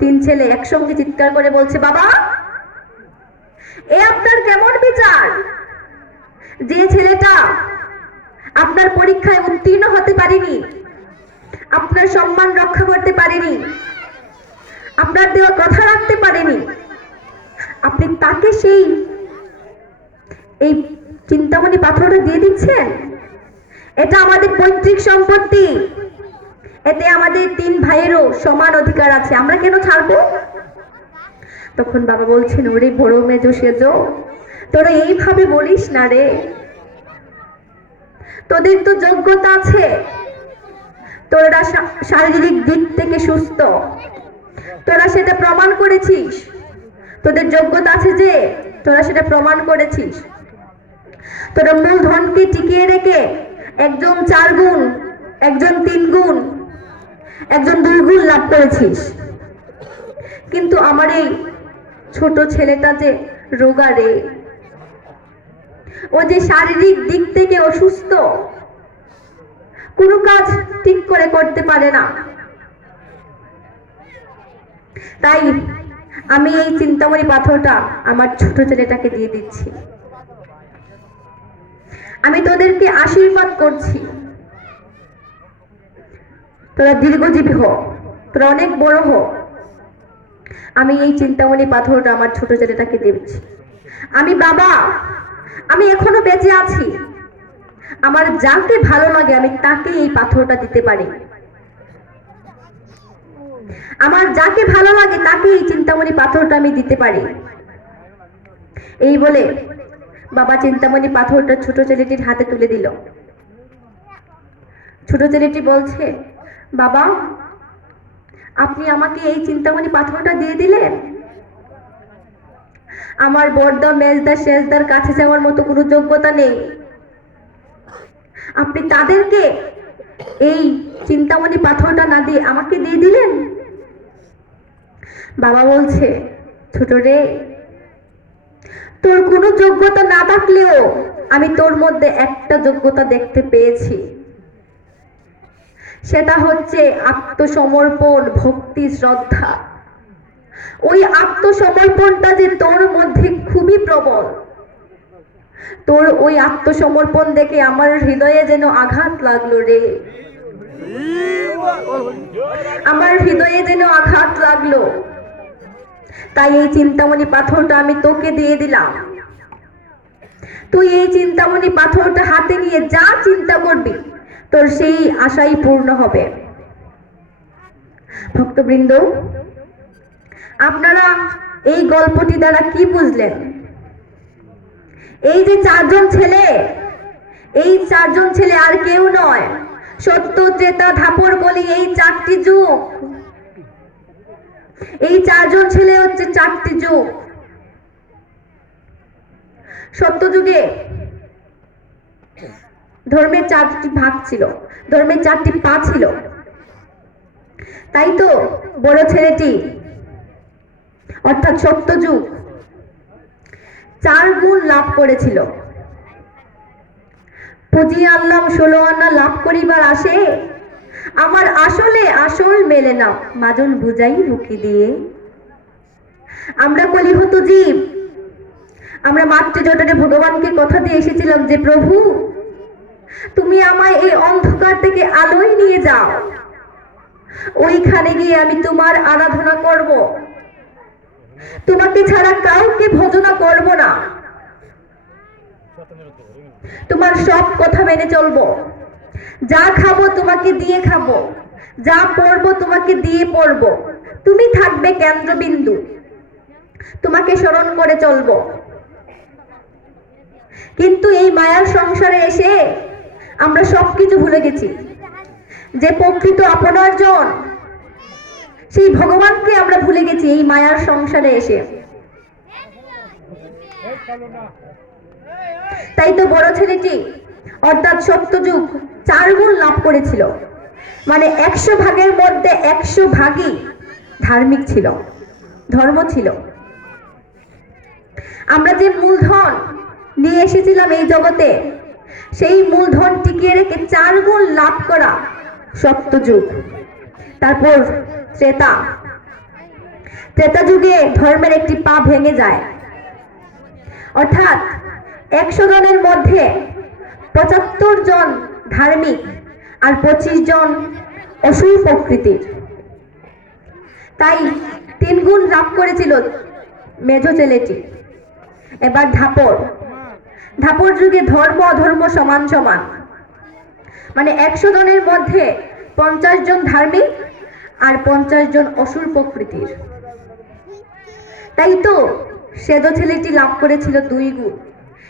তিন ছেলে একসঙ্গে চিৎকার করে বলছে, বাবা এ আপনার কেমন বিচার? যে ছেলেটা আপনার পরীক্ষায় উত্তীর্ণ হতে পারেনি, আপনার সম্মান রক্ষা করতে পারেনি, আপনার দেওয়া কথা রাখতে পারেনি, আপনি তাকে এই চিন্তামণি পাথরটা দিয়ে দিচ্ছেন? এটা আমাদের পৈতৃক সম্পত্তি, এতে আমাদের 3 ভাইয়েরও সমান অধিকার আছে, আমরা কেন ছাড়বো? তখন বাবা বলছেন, ওরে বড় মেজো সেজো, তোরা এইভাবে বলিস না রে, তোদের তো যোগ্যতা আছে, তোরা শারীরিক দিক থেকে সুস্থ, তোরা সেটা প্রমাণ করেছিস, তোদের যোগ্যতা আছে যে তোরা সেটা প্রমাণ করেছিস। তোরা মূলধনকে টিকিয়ে রেখে একজন 4 গুণ, একজন 3 গুণ, একজন 2 গুণ লাভ করেছিস। কিন্তু আমার এই ছোট ছেলেটা যে রোগা রে, ও যে শারীরিক দিক থেকে অসুস্থ, কোনো কাজ ঠিক করে করতে পারে না, তাই আমি এই চিন্তামণি পাথরটা আমার ছোট ছেলেটাকে দিয়ে দিচ্ছি। আমি তোদেরকে আশীর্বাদ করছি, তোরা দীর্ঘজীবী হ, তোরা অনেক বড় হ। আমি এই চিন্তামণি পাথরটা আমার ছোট ছেলেটাকে দিচ্ছি। আমি বাবা, আমি এখনো বেঁচে আছি, আমার যাকে ভালো লাগে আমি তাকে এই পাথরটা দিতে পারি, আমার যাকে ভালো লাগে তাকে এই চিন্তামণি পাথরটা আমি দিতে পারি। এই বলে বাবা চিন্তামণি পাথরটা ছোট ছেলেটির হাতে তুলে দিল। ছোট ছেলেটি বলছে, বাবা আপনি আমাকে এই চিন্তামণি পাথরটা দিয়ে দিলেন, আমার বড়দা মেজদা শেষদার কাছে যাওয়ার মতো কোনো যোগ্যতা নেই, আপনি তাদেরকে এই চিন্তামণি পাথরটা না দিয়ে আমাকে দিয়ে দিলেন। বাবা বলছে, ছোট রে, তোর কোনো যোগ্যতা না থাকলেও আমি তোর মধ্যে একটা যোগ্যতা দেখতে পেয়েছি, সেটা হচ্ছে আত্মসমর্পণ, ভক্তি, শ্রদ্ধা। ওই আত্মসমর্পণটা যে তোর মধ্যে খুবই প্রবল, তোর ওই আত্মসমর্পণ দেখে আমার হৃদয়ে যেন আঘাত লাগলো রে, আমার হৃদয়ে যেন আঘাত লাগলো। তাই এই চিন্তামণি পাথরটা আমি তোকে দিয়ে দিলাম, তুই এই চিন্তামণি পাথরটা হাতে নিয়ে যা চিন্তা করবি তোর সেই আশাই পূর্ণ হবে। ভক্তবৃন্দ, আপনারা এই গল্পটি দ্বারা কি বুঝলেন? এই যে চারজন ছেলে, এই চারজন ছেলে আর কেউ নয়, সত্য, ত্রেতা, ধাপর, কলি, এই চারটি যুগ। এই চারজন ছেলে হচ্ছে চারটি যুগ। সত্য যুগে ধর্মের চারটি ভাগ ছিল, ধর্মের চারটি পা ছিল। তাই তো বড় ছেলেটি অর্থাৎ সত্য যুগ 4 গুণ লাভ করেছিল। পুজিয়া আনলাম 16 আনা, লাভ করিবার আসে আমার আসলে আসল মেলে না, মাজন বুঝাই বুকি দিয়ে। আমরা কলিহত জীব, আমরা মাতৃজঠরে ভগবানকে কথা দিয়ে এসেছিলাম যে প্রভু তুমি আমায় এই অন্ধকার থেকে আলোয় নিয়ে যাও, ওইখানে গিয়ে আমি তোমার আরাধনা করব, তোমাকে ছাড়া কাউকে ভজনা করব না, তোমার সব কথা মেনে চলবো, যা খাবো তোমাকে দিয়ে খাবো, যা পড়বো তোমাকে দিয়ে পড়বো, তুমি থাকবে কেন্দ্রবিন্দু, তোমাকে স্মরণ করে চলবো। কিন্তু এই মায়ার সংসারে এসে আমরা সবকিছু ভুলে গেছি। যে প্রকৃত আপনারজন সেই ভগবানকে আমরা ভুলে গেছি এই মায়ার সংসারে এসে। তাই তো বড় ছেলেটি অর্থাৎ সত্যযুগ 4 গুণ লাভ করেছিল, মানে 100 ভাগের মধ্যে 100 ভাগই ধার্মিক ছিল, ধর্ম ছিল। আমরা যে মূলধন নিয়ে এসেছিলাম এই জগতে, সেই মূলধন টিকিয়ে রেখে 4 গুণ লাভ করা সত্যযুগ। তারপর ত্রেতা যুগে ধর্মের একটি পা ভেঙে যায়, অর্থাৎ 100 জনের মধ্যে 75 জন ধার্মিক আর 25 জন অসুর প্রকৃতির। তাই 3 গুণ লাভ করেছিল মেজো ছেলেটি। এবার ধাপর যুগে ধর্ম অধর্ম সমান সমান, মানে 100 জনের মধ্যে 50 জন ধার্মিক আর 50 জন অসুর প্রকৃতির। তাই তো সেজো ছেলেটি লাভ করেছিল 2 গুণ।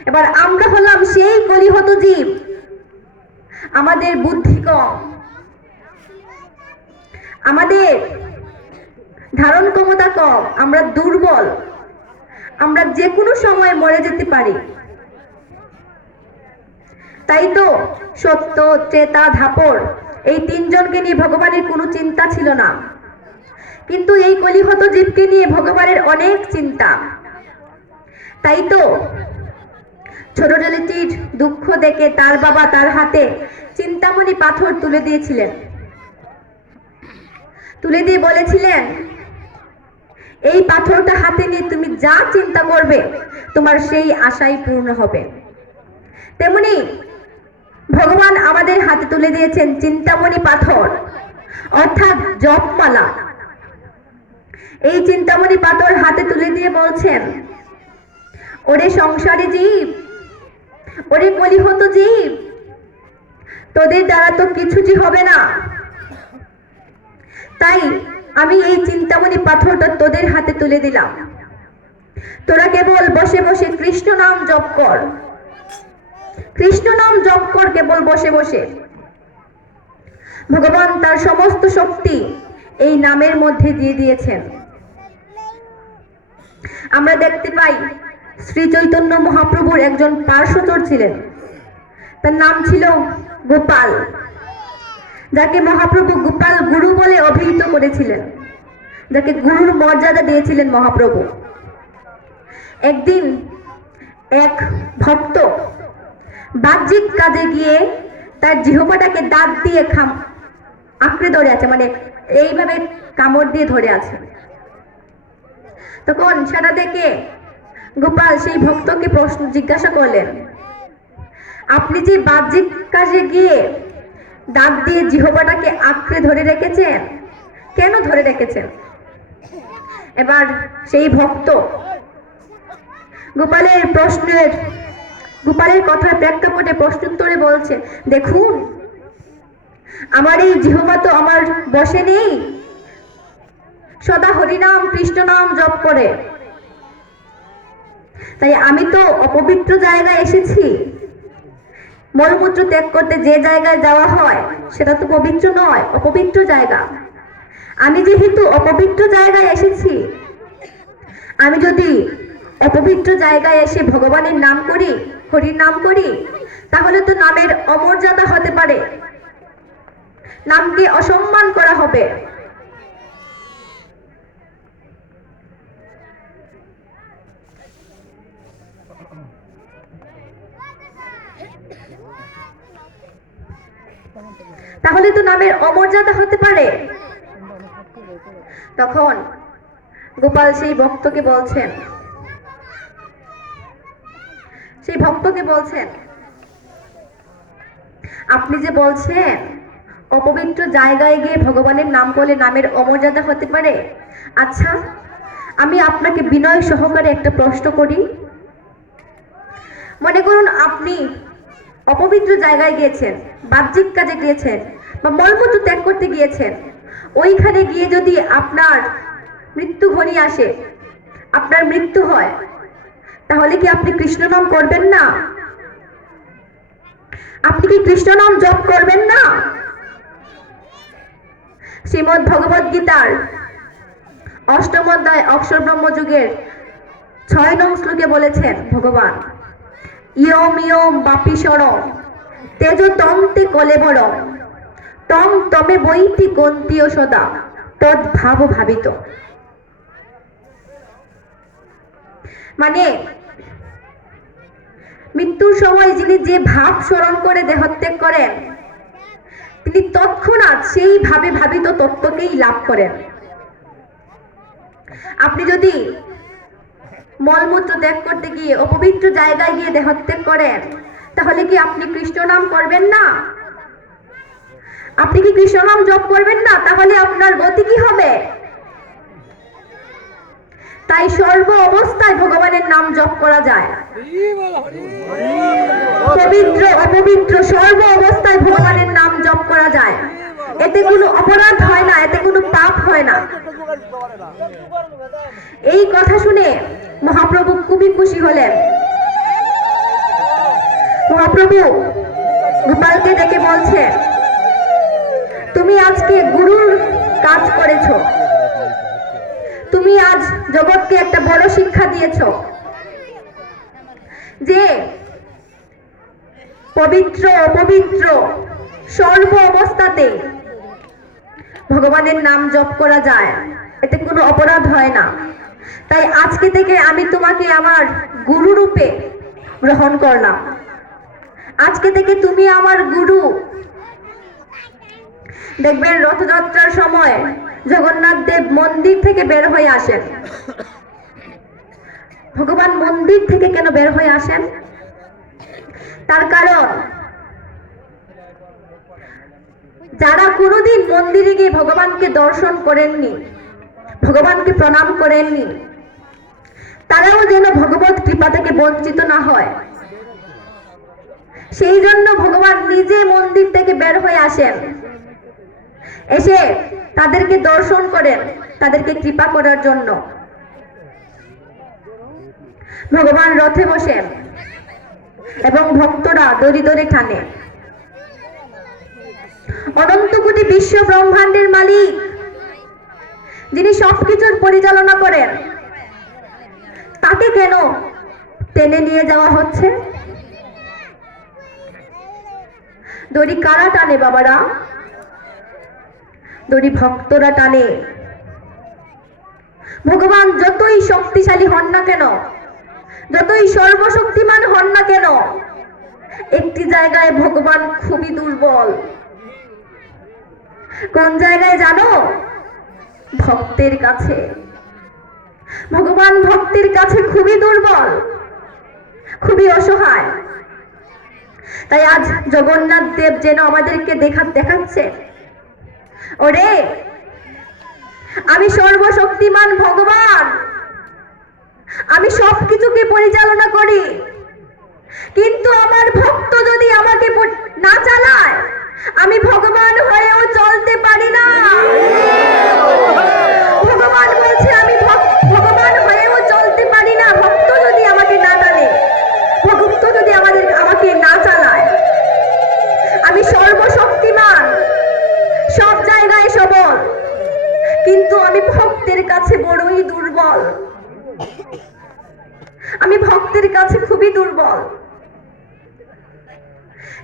এবার আমরা হলাম সেই কলিহত জীব, আমাদের বুদ্ধি কম, আমাদের ধারণ ক্ষমতা কম, আমরা দুর্বল, আমরা যে কোনো সময় মরে যেতে পারি। তাই তো সত্য, ত্রেতা, ধাপর এই 3 জনকে নিয়ে ভগবানের কোনো চিন্তা ছিল না, কিন্তু এই কলিহত জীবকে নিয়ে ভগবানের অনেক চিন্তা। তাই তো ছোট ছেলেটির দুঃখ দেখে তার বাবা তার হাতে চিন্তামণি পাথর তুলে দিয়েছিলেন, তুলে দিয়ে বলেছিলেন এই পাথরটা হাতে নিয়ে তুমি যা চিন্তা করবে তোমার সেই আশাই পূর্ণ হবে। তেমনি ভগবান আমাদের হাতে তুলে দিয়েছেন চিন্তামণি পাথর, অর্থাৎ জপমালা। এই চিন্তামণি পাথর হাতে তুলে দিয়ে বলছেন, ওরে সংসারী জীব, ওরে কলিহত জীব, তোদের দ্বারা তো কিছুটি হবে না, তাই আমি এই চিন্তামণি পাথরটা তোদের হাতে তুলে দিলাম। তোরা কেবল বসে বসে কৃষ্ণ নাম জপ কর, কৃষ্ণ নাম জপ কর কেবল বসে বসে। ভগবান তার সমস্ত শক্তি এই নামের মধ্যে দিয়ে দিয়েছেন। আমরা দেখতে পাই শ্রী চৈতন্য মহাপ্রভুর একজন পার্শ্বচর ছিলেন, তার নাম ছিল গোপাল, যাকে মহাপ্রভু গোপাল গুরু বলে অভিহিত করেছিলেন, যাকে গুরুর মর্যাদা দিয়েছিলেন মহাপ্রভু। একদিন এক ভক্ত বাহ্যিক কাজে গিয়ে তার জিহ্বাটাকে দাঁত দিয়ে আঁকড়ে ধরে আছে, মানে এইভাবে কামড় দিয়ে ধরে আছে। তখন সেটা দেখে গোপাল সেই ভক্তকে প্রশ্ন জিজ্ঞাসা করলেন, আপনি যে বাহ্যিক কাজে গিয়ে দাঁত দিয়ে জিহ্বাটাকে আঁকড়ে ধরে রেখেছেন, কেন ধরে রেখেছেন? এবার সেই ভক্ত গোপালের কথার প্রেক্ষাপটে প্রশ্নোত্তরে বলছে, দেখুন আমার এই জিহ্বা তো আমার বশে নেই, সদা হরিনাম কৃষ্ণ নাম জপ করে, তাই আমি তো অপবিত্র জায়গায় এসেছি। মলমূত্র ত্যাগ করতে যে জায়গায় যাওয়া হয় সেটা তো পবিত্র নয়, অপবিত্র জায়গা। আমি যেহেতু অপবিত্র জায়গায় এসেছি, আমি যদি অপবিত্র জায়গায় এসে ভগবানের নাম করি, হরির নাম করি, তাহলে তো নামের অমর্যাদা হতে পারে, নামকে অসম্মান করা হবে। তাহলে তো নামের অমর্যাদা হতে পারে। তখন গোপাল সেই ভক্তকে বলছেন, আপনি যে বলছেন অপবিত্র জায়গায় গিয়ে ভগবানের নাম করলে নামের অমর্যাদা হতে পারে, আচ্ছা আমি আপনাকে বিনয় সহকারে একটা প্রশ্ন করি। মনে করুন আপনি অপবিত্র জায়গায় গিয়েছেন, বাহ্যিক কাজে গিয়েছেন বা মলমূত্র ত্যাগ করতে গিয়েছেন, ওইখানে গিয়ে যদি আপনার মৃত্যু ঘনিয়ে আসে, আপনার মৃত্যু হয়, তাহলে কি আপনি কৃষ্ণ নাম করবেন না? আপনি কি কৃষ্ণ নাম জপ করবেন না? শ্রীমদ্ ভগবদ গীতার ৮ম অধ্যায় অক্ষর ব্রহ্মযুগের ৬ নং শ্লোকে বলেছেন ভগবান, ইয়ম ইয়ম বাপিসরম তেজ তন্তে কলেবরম তম তমে বৈতি গন্তীয় সদা তদ ভাব ভাবিত। মানে মৃত্যুর সময় যিনি যে ভাব স্মরণ করে দেহত্যাগ করেন, তিনি তৎক্ষণাৎ সেই ভাবে ভাবিত তত্ত্বকেই লাভ করেন। আপনি যদি মলমূত্র ত্যাগ করতে গিয়ে অপবিত্র জায়গায় গিয়ে দেহত্যাগ করেন, তাহলে কি আপনি কৃষ্ণ নাম করবেন না? আপনি কি কৃষ্ণ নাম জপ করবেন না? তাহলে আপনার গতি কি হবে? তাই সর্ব অবস্থায় ভগবানের নাম জপ করা যায়। পবিত্র অপবিত্র সর্ব অবস্থায় ভগবানের নাম জপ করা যায়। এতে কোনো অপরাধ হয় না, এতে কোনো পাপ হয় না। এই কথা শুনে মহাপ্রভু খুবই খুশি হলেন। মহাপ্রভু গোপালকে ডেকে বলছে, তুমি আজকে গুরুর কাজ করেছো, তুমি আজ জগৎকে একটা বড় শিক্ষা দিয়েছো যে পবিত্র অপবিত্র সর্ব অবস্থাতে ভগবানের নাম জপ করা যায়, এতে কোনো অপরাধ হয় না। তাই আজকে থেকে আমি তোমাকে আমার গুরু রূপে গ্রহণ করলাম। আজকে থেকে তুমি আমার গুরু। দেখবেন রথযাত্রার সময় জগন্নাথ দেব মন্দির থেকে বের হয়ে আসেন। ভগবান মন্দির থেকে কেন বের হয়ে আসেন? তার কারণ যারা কোনোদিন মন্দিরে গিয়ে ভগবানকে দর্শন করেননি, ভগবানকে প্রণাম করেননি, তারাও যেন ভগবত কৃপা থেকে বঞ্চিত না হয়, সেই জন্য ভগবান নিজে মন্দির থেকে বের হয়ে আসেন, এসে তাদেরকে দর্শন করেন, তাদেরকে কৃপা করার জন্য। ভগবান রথে বসেন এবং ভক্তরা দড়ি ধরে টানে। অনন্ত কোটি বিশ্ব ব্রহ্মাণ্ডের মালিক, যিনি সবকিছুর পরিচালনা করেন, তাকে কেন টেনে নিয়ে যাওয়া হচ্ছে? দড়ি কারা টানে বাবারা? দড়ি ভক্তরা টানে। ভগবান যতই শক্তিশালী হন না কেন, যতই সর্বশক্তিমান হন না কেন, একটি জায়গায় ভগবান খুবই দুর্বল। কোন জায়গায় জানো? ভক্তের কাছে। ভগবান ভক্তের কাছে খুবই দুর্বল, খুবই অসহায়। তাই আজ জগন্নাথ দেব যেন আমাদেরকে দেখাচ্ছে, ওরে আমি সর্বশক্তিমান ভগবান, আমি সবকিছুকে পরিচালনা করি, কিন্তু আমার ভক্ত যদি আমাকে না চালায়, আমি ভগবান হয়েও চলতে পারি না। ভগবান বলছে আমি ভগবান হয়েও চলতে পারি না, ভক্ত যদি আমাকে না আমি ভক্তের কাছে খুবই দুর্বল।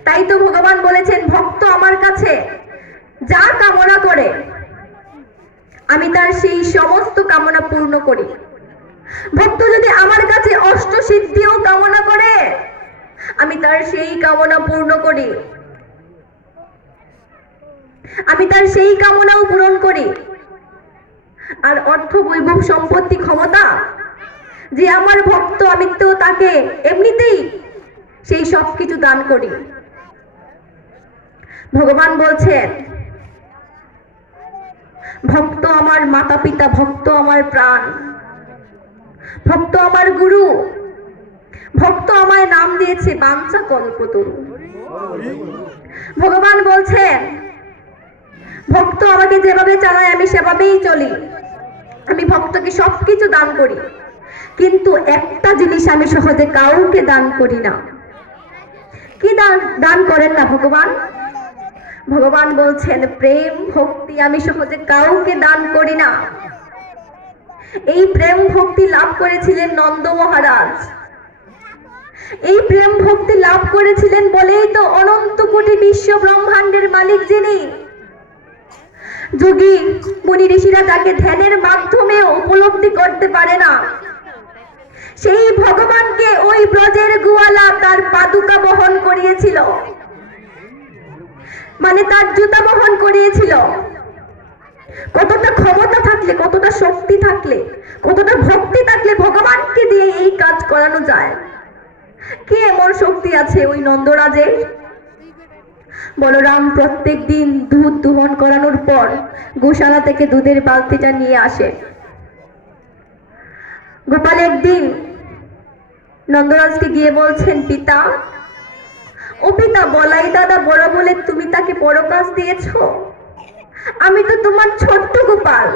তাই তো ভগবান বলেছেন, ভক্ত আমার কাছে যা কামনা করে আমি তার সেই সমস্ত কামনা পূর্ণ করি। ভক্ত যদি আমার কাছে অষ্ট সিদ্ধিও কামনা করে আমি তার সেই কামনা পূর্ণ করি, আমি তার সেই কামনাও পূরণ করি। আর অর্থ, বৈভব, সম্পত্তি, ক্ষমতা যে আমার ভক্ত, আমি তো তাকে এমনিতেই সেই সব কিছু দান করি। ভগবান বলছেন, ভক্ত আমার মাতা পিতা, ভক্ত আমার প্রাণ, ভক্ত আমার গুরু, ভক্ত আমায় নাম দিয়েছে বাঞ্ছা কল্পতরু। ভগবান বলছেন, ভক্ত আমাকে যেভাবে চালায় আমি সেভাবেই চলি। আমি ভক্তকে সবকিছু দান করি, কিন্তু একটা জিনিস আমি সহজে কাউকে দান করি না। কি দান করেন না ভগবান? ভগবান বলছেন, প্রেম ভক্তি আমি সহজে কাউকে দান করি না। এই প্রেম ভক্তি লাভ করেছিলেন নন্দ মহারাজ। এই প্রেম ভক্তি লাভ করেছিলেন বলেই তো অনন্ত কোটি বিশ্ব ব্রহ্মাণ্ডের মালিক যিনি, যোগী মুনি ঋষিরা যাকে ধ্যানের মাধ্যমে উপলব্ধি করতে পারে না, সেই ভগবানকে ওই ব্রজের গোয়ালা তার পাদুকা বহন করিয়েছিল, মানে তার জুতা বহন করিয়েছিল। কতটা ক্ষমতা থাকলে, কতটা শক্তি থাকলে, কতটা ভক্তি থাকলে ভগবানকে দিয়ে এই কাজ করানো যায়? কি এমন শক্তি আছে ওই নন্দরাজের? বলরাম প্রত্যেক দিন দুধ দোহন করানোর পর গোশালা থেকে দুধের বালতিটা নিয়ে আসে। গোপাল একদিন নন্দরাজকে গিয়ে বলছেন, পিতা, ও পিতা, বলাই দাদা বড় বলে তুমি তাকে বড় কাজ দিয়েছো, আমি তো তোমার ছোট্ট গোপাল,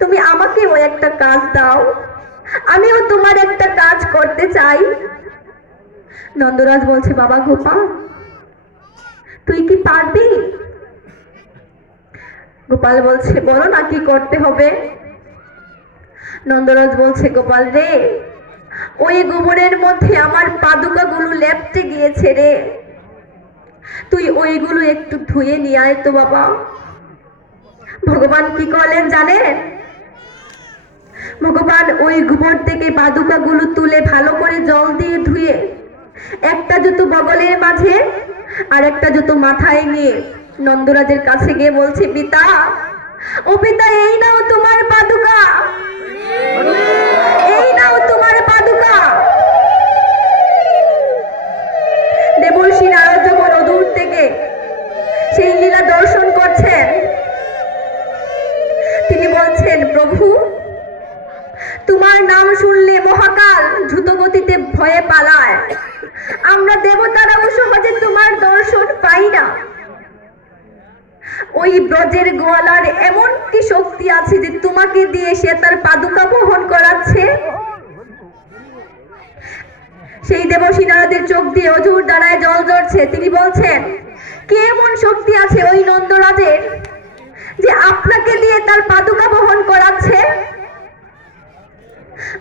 তুমি আমাকেও একটা কাজ দাও, আমিও তোমার একটা কাজ করতে চাই। নন্দরাজ বলছে, বাবা গোপাল, তুই কি পারবি? গোপাল বলছে, বলো না কি করতে হবে। নন্দরাজ বলছে, গোপাল রে, ওই গোবরের মধ্যে আমার পাদুকা গুলো লেপটে গিয়েছে রে, তুই ওইগুলো একটু ধুয়ে নিয়ে আয় তো বাবা। ভগবান কি করলেন জানেন? ভগবান ওই গোবর থেকে পাদুকা গুলো তুলে ভালো করে জল দিয়ে ধুয়ে একটা জুতো বগলের মাঝে আর একটা জুতো মাথায় নিয়ে নন্দরাজের কাছে গিয়ে বলছে, পিতা, ও পিতা, এই নাও তোমার পাদুকা, এই নাও তোমার পাদুকা। দেবর্ষি নারদ যখন অদূর থেকে সেই লীলা দর্শন করছেন, তিনি বলছেন, প্রভু, তোমার নাম শুনলে মহাকাল দ্রুত গতিতে ভয়ে পালায়, আমরা দেবতারাও সহজে তোমার দর্শন পাই না। ওই ব্রজের গোয়ালার এমন কি শক্তি আছে যে তোমাকে দিয়ে সে তার পাদুকা বহন করাচ্ছে? সেই দেবর্ষি নারদের চোখ দিয়ে অঝোর দ্বারায় জল ঝরছে। তিনি বলছেন, কি এমন শক্তি আছে ওই নন্দরাজের যে আপনাকে দিয়ে তার পাদুকা বহন করাচ্ছে?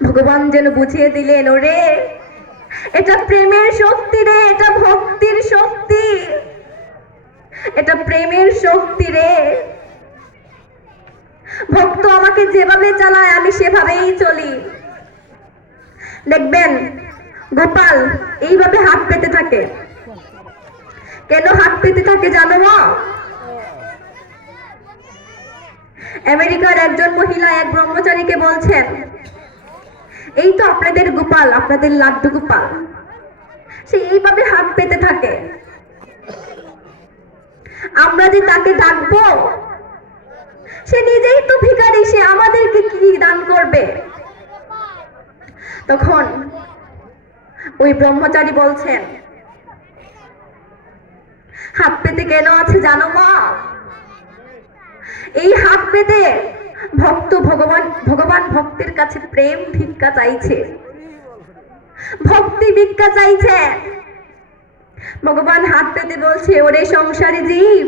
ভগবান যেন বুঝিয়ে দিলেন, ওরে, এটা প্রেমের শক্তি রে, এটা ভক্তির শক্তি, এটা প্রেমের শক্তি রে। ভক্ত আমাকে যেভাবে চালায় আমি সেভাবেই চলি। দেখবেন গোপাল এইভাবে হাত পেতে থাকে। কেন হাত পেতে থাকে জানো না? আমেরিকার একজন মহিলা এক ব্রহ্মচারীকে বলছেন, এই তো আপনাদের গোপাল, আপনাদের লাড্ডু গোপাল, সে এইভাবে হাত পেতে থাকে, আমরা যে তাকে ডাকবো, সে নিজেই তো ভিখারি, সে আমাদেরকে কি দান করবে? তখন ওই ব্রহ্মচারী বলছেন, হাত পেতে কেন আছে জানো মা? এই হাত পেতে ভগবান ভক্তের কাছে প্রেম ভিক্ষা চাইছে, ভক্তি ভিক্ষা চাইছে। ভগবান হাত পেতে বলছে, ওরে সংসারী জীব,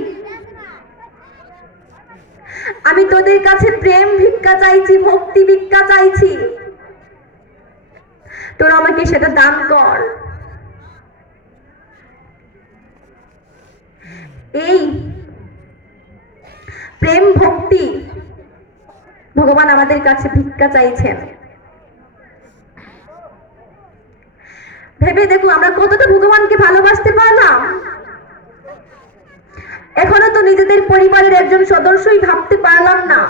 আমি তোদের কাছে প্রেম ভিক্ষা চাইছি, ভক্তি ভিক্ষা চাইছি। তোরা আমাকে সেটা দান কর। এই প্রেম ভক্তি ভগবান আমাদের কাছে ভিক্ষা চাইছেন। ভেবে দেখো আমরা কতটা ভগবানকে ভালোবাসতে পারলাম। এখনো তো নিজেদের পরিবারের একজন সদস্যই ভাবতে পারলাম না।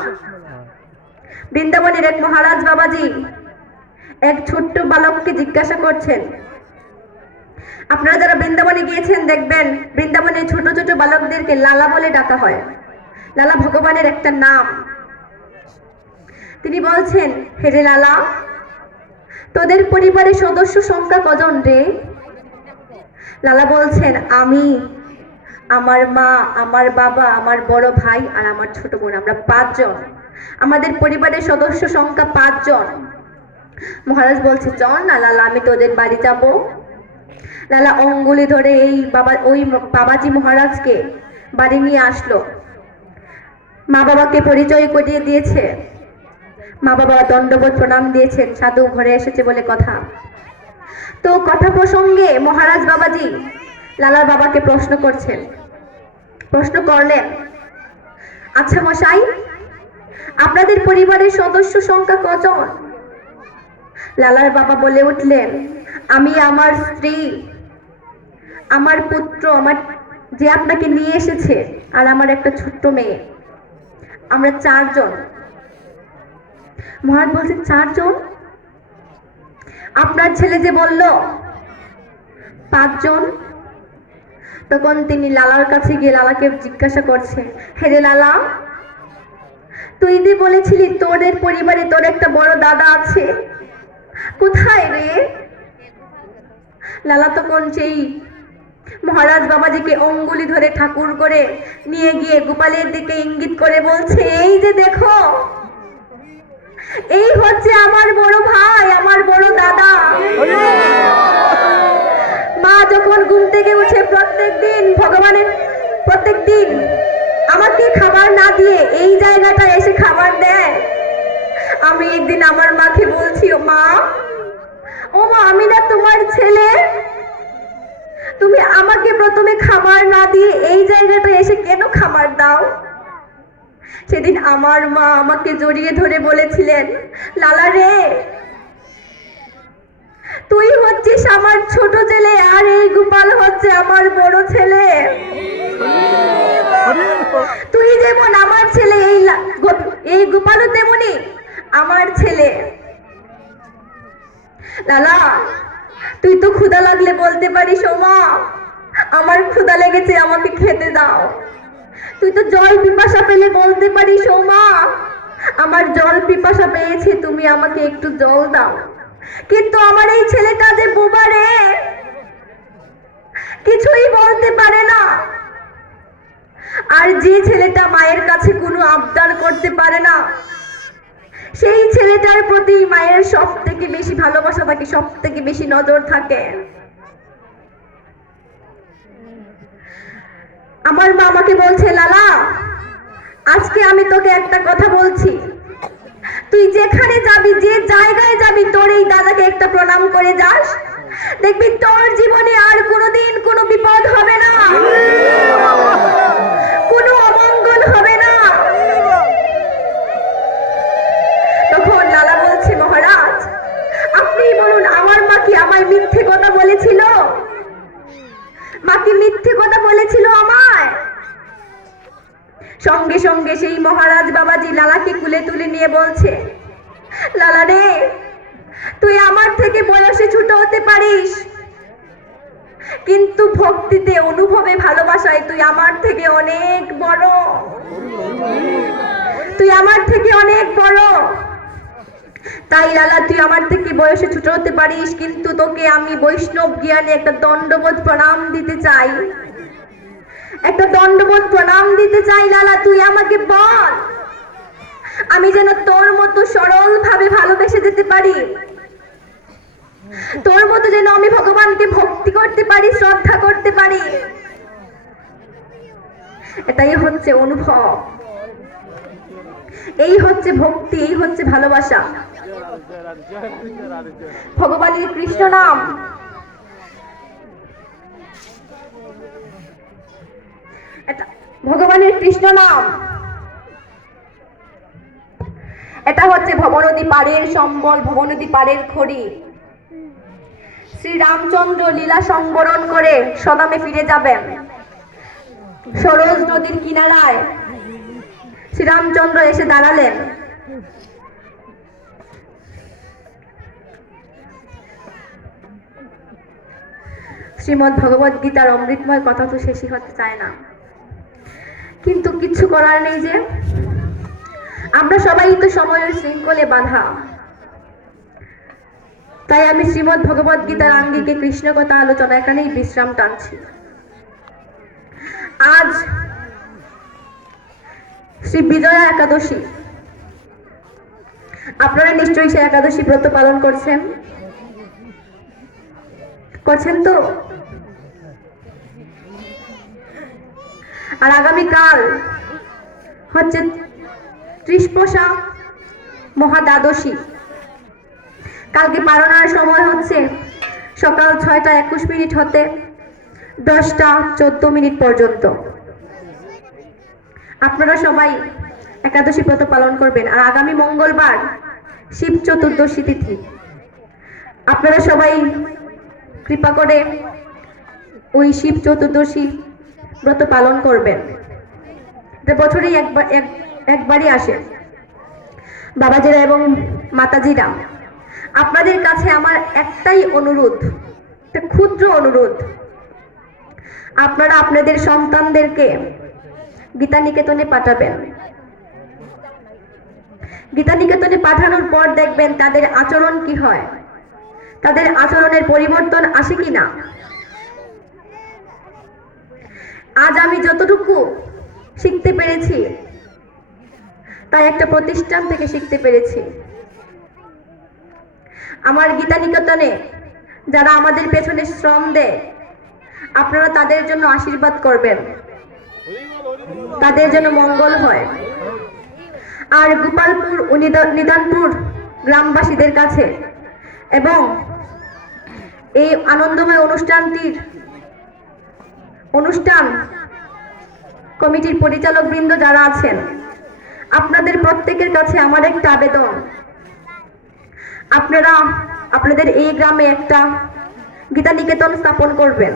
বৃন্দাবনের এক মহারাজ বাবাজি এক ছোট্ট বালককে জিজ্ঞাসা করছেন। আপনারা যারা বৃন্দাবনে গিয়েছেন দেখবেন বৃন্দাবনে ছোট ছোট বালকদেরকে লালা বলে ডাকা হয়। লালা ভগবানের একটা নাম। তিনি বলছেন, হে রে লালা, তোদের পরিবারের সদস্য সংখ্যা কজন রে? লালা বলছেন, আমি, আমার মা, আমার বাবা, আমার বড় ভাই আর আমার ছোট বোন, আমরা 5 জন। আমাদের পরিবারের সদস্য সংখ্যা 5 জন। মহারাজ বলছে, চল না লালা, আমি তোদের বাড়ি যাব। লালা অঙ্গুলি ধরে ওই বাবাজি মহারাজকে বাড়ি নিয়ে আসলো। মা বাবাকে পরিচয় করিয়ে দিয়েছে। মা বাবা দণ্ডবোধ প্রণাম দিয়েছেন, সাধু ঘরে এসেছে বলে কথা। তো কথা প্রসঙ্গে মহারাজ বাবাজি লালার বাবাকে প্রশ্ন করছেন। প্রশ্ন করলেন, আচ্ছা মশাই, আপনাদের পরিবারের সদস্য সংখ্যা কজন? লালার বাবা বলে উঠলেন, আমি, আমার স্ত্রী, আমার পুত্র, আমার যে আপনাকে নিয়ে এসেছে, আর আমার একটা ছোট্ট মেয়ে, আমরা 4 জন। মহারাজ বলছেন, 4 জন? আপনার ছেলে যে বলল 5 জন। তখন তিনি লালার কাছে গিয়ে লালাকে জিজ্ঞাসা করছে, হে রে লালা, তুই যে বলেছিলি তোদের পরিবারে তোর একটা বড় দাদা আছে, কোথায় রে? লালা তখন সেই মহারাজ বাবাজিকে অঙ্গুলি ধরে ঠাকুর করে নিয়ে গিয়ে গোপালের দিকে ইঙ্গিত করে বলছে, এই যে দেখো, এই হচ্ছে আমার বড় ভাই, আমার বড় দাদা। মা যখন ঘুম থেকে উঠে প্রত্যেকদিন আমাকে খাবার না দিয়ে এই জায়গাটা এসে খাবার দেয়। আমি একদিন আমার মাকে বলছি, ও মা, আমি না তোমার ছেলে, তুমি আমাকে প্রথমে খাবার না দিয়ে এই জায়গাটা এসে কেন খাবার দাও? সেদিন আমার মা আমাকে জড়িয়ে ধরে বলেছিলেন, লালা রে, তুই হচ্ছিস আমার ছোট ছেলে, আর এই গোপাল হচ্ছে আমার বড় ছেলে। তুই যেমন আমার ছেলে, এই গোপালও তেমনি আমার ছেলে। লালা, তুই তো ক্ষুধা লাগলে বলতে পারিস, ও মা, আমার ক্ষুধা লেগেছে, আমাকে খেতে দাও। তুই তো জল পিপাসা পেলে বলতে পারিস, ও মা, আমার জল পিপাসা পেয়েছে, তুমি আমাকে একটু জল দাও। কিন্তু আমার এই ছেলেটা যে বোবা রে, কিছুই বলতে পারে না। আর যে ছেলেটা মায়ের কাছে কোনো আবদার করতে পারে না, সেই ছেলেটার প্রতি মায়ের সব থেকে বেশি ভালোবাসা থাকে, সব থেকে বেশি নজর থাকে। আমার মা আমাকে বলছে, লালা, আজকে আমি তোকে একটা কথা বলছি, তুই যেখানে যাবি, যে জায়গায় যাবি, তোর এই দাদাকে একটা প্রণাম করে যাস, দেখবি তোর জীবনে আর কোনোদিন কোনো বিপদ হবে না, কোনো অমঙ্গল হবে না। তখন লালা বলছে, মহারাজ, আপনি বলুন, আমার মা কি আমায় মিথ্যে কথা বলেছিল? মা কি মিথ্যে কথা বলেছিল আমায়? সঙ্গে সঙ্গে সেই মহারাজ বাবাজি লালাকে কুলে তুলে নিয়ে বলছে, লালা রে, তুই আমার থেকে বয়সে ছোট হতে পারিস, কিন্তু ভক্তিতে, অনুভবে, ভালোবাসায় তুই আমার থেকে অনেক বড়, তুই আমার থেকে অনেক বড়। তাই লালা, তুই আমার থেকে বয়সে ছোট হতে পারিস, কিন্তু তোকে আমি বৈষ্ণব জ্ঞানে একটা দণ্ডবোধ প্রণাম দিতে চাই, একটা দণ্ডবোধ প্রণাম দিতে চাই। লালা, তুই আমাকে বল, আমি যেন তোর মতো সরল ভাবে ভালোবেসে যেতে পারি, তোর মতো যেন আমি ভগবানকে ভক্তি করতে পারি, শ্রদ্ধা করতে পারি। এটাই হচ্ছে অনুভব, এই হচ্ছে ভক্তি, এই হচ্ছে ভালোবাসা। ভগবানের কৃষ্ণ নাম ভগবানের কৃষ্ণ নাম এটা হচ্ছে ভবনদী পাড়ের সম্বল, ভবনদী পাড়ের খড়ি। শ্রী রামচন্দ্র লীলা সংবরণ করে সদামে ফিরে যাবেন। সরোজ নদীর কিনারায় শ্রীরামচন্দ্র এসে দাঁড়ালেন। শ্রীমদ্ ভগবদ গীতার অমৃতময় কথা তো শেষই হতে চায় না, কিন্তু কিছু করার নেই যে আমরা সবাই তো সময়ের শৃঙ্খলে বাঁধা। তাই আমি শ্রীমদ্ ভগবদ গীতার আঙ্গিকে কৃষ্ণ কথা আলোচনা এখানেই বিশ্রাম টানছি। আজ শ্রী বিজয়া একাদশী। আপনারা নিশ্চয়ই সেই একাদশী ব্রত পালন করছেন তো? আর আগামীকাল হচ্ছে ত্রিস্পশা মহাদ্বাদশী। কালকে পালনার সময় হচ্ছে সকাল 6:21 হতে 10:14 পর্যন্ত। আপনারা সবাই একাদশী ব্রত পালন করবেন। আর আগামী মঙ্গলবার শিব চতুর্দশী তিথি। আপনারা সবাই কৃপা করে ওই শিব চতুর্দশী ব্রত পালন করবেন। বছরেই একবারই আসে। বাবাজিরা এবং মাতাজিরা, আপনাদের কাছে আমার একটাই অনুরোধ, একটা ক্ষুদ্র অনুরোধ, আপনারা আপনাদের সন্তানদেরকে গীতা নিকেতনে পাঠাবেন। গীতা নিকেতনে পাঠানোর পর দেখবেন তাদের আচরণ কি হয়, তাদের আচরণের পরিবর্তন আসে কিনা। আজ আমি যতটুকু শিখতে পেরেছি তাই একটা প্রতিষ্ঠান থেকে শিখতে পেরেছি। আমার গীতা নিকেতনে যারা আমাদের পেছনে শ্রম দেয়, আপনারা তাদের জন্য আশীর্বাদ করবেন, তাদের জন্য মঙ্গল হয়। আর গোপালপুর ও নিদানপুর গ্রামবাসীদের কাছে এবং এই আনন্দময় অনুষ্ঠান কমিটির পরিচালক বৃন্দ যারা আছেন, আপনাদের প্রত্যেকের কাছে আমার একটা আবেদন, আপনারা আপনাদের এই গ্রামে একটা গীতা নিকেতন স্থাপন করবেন।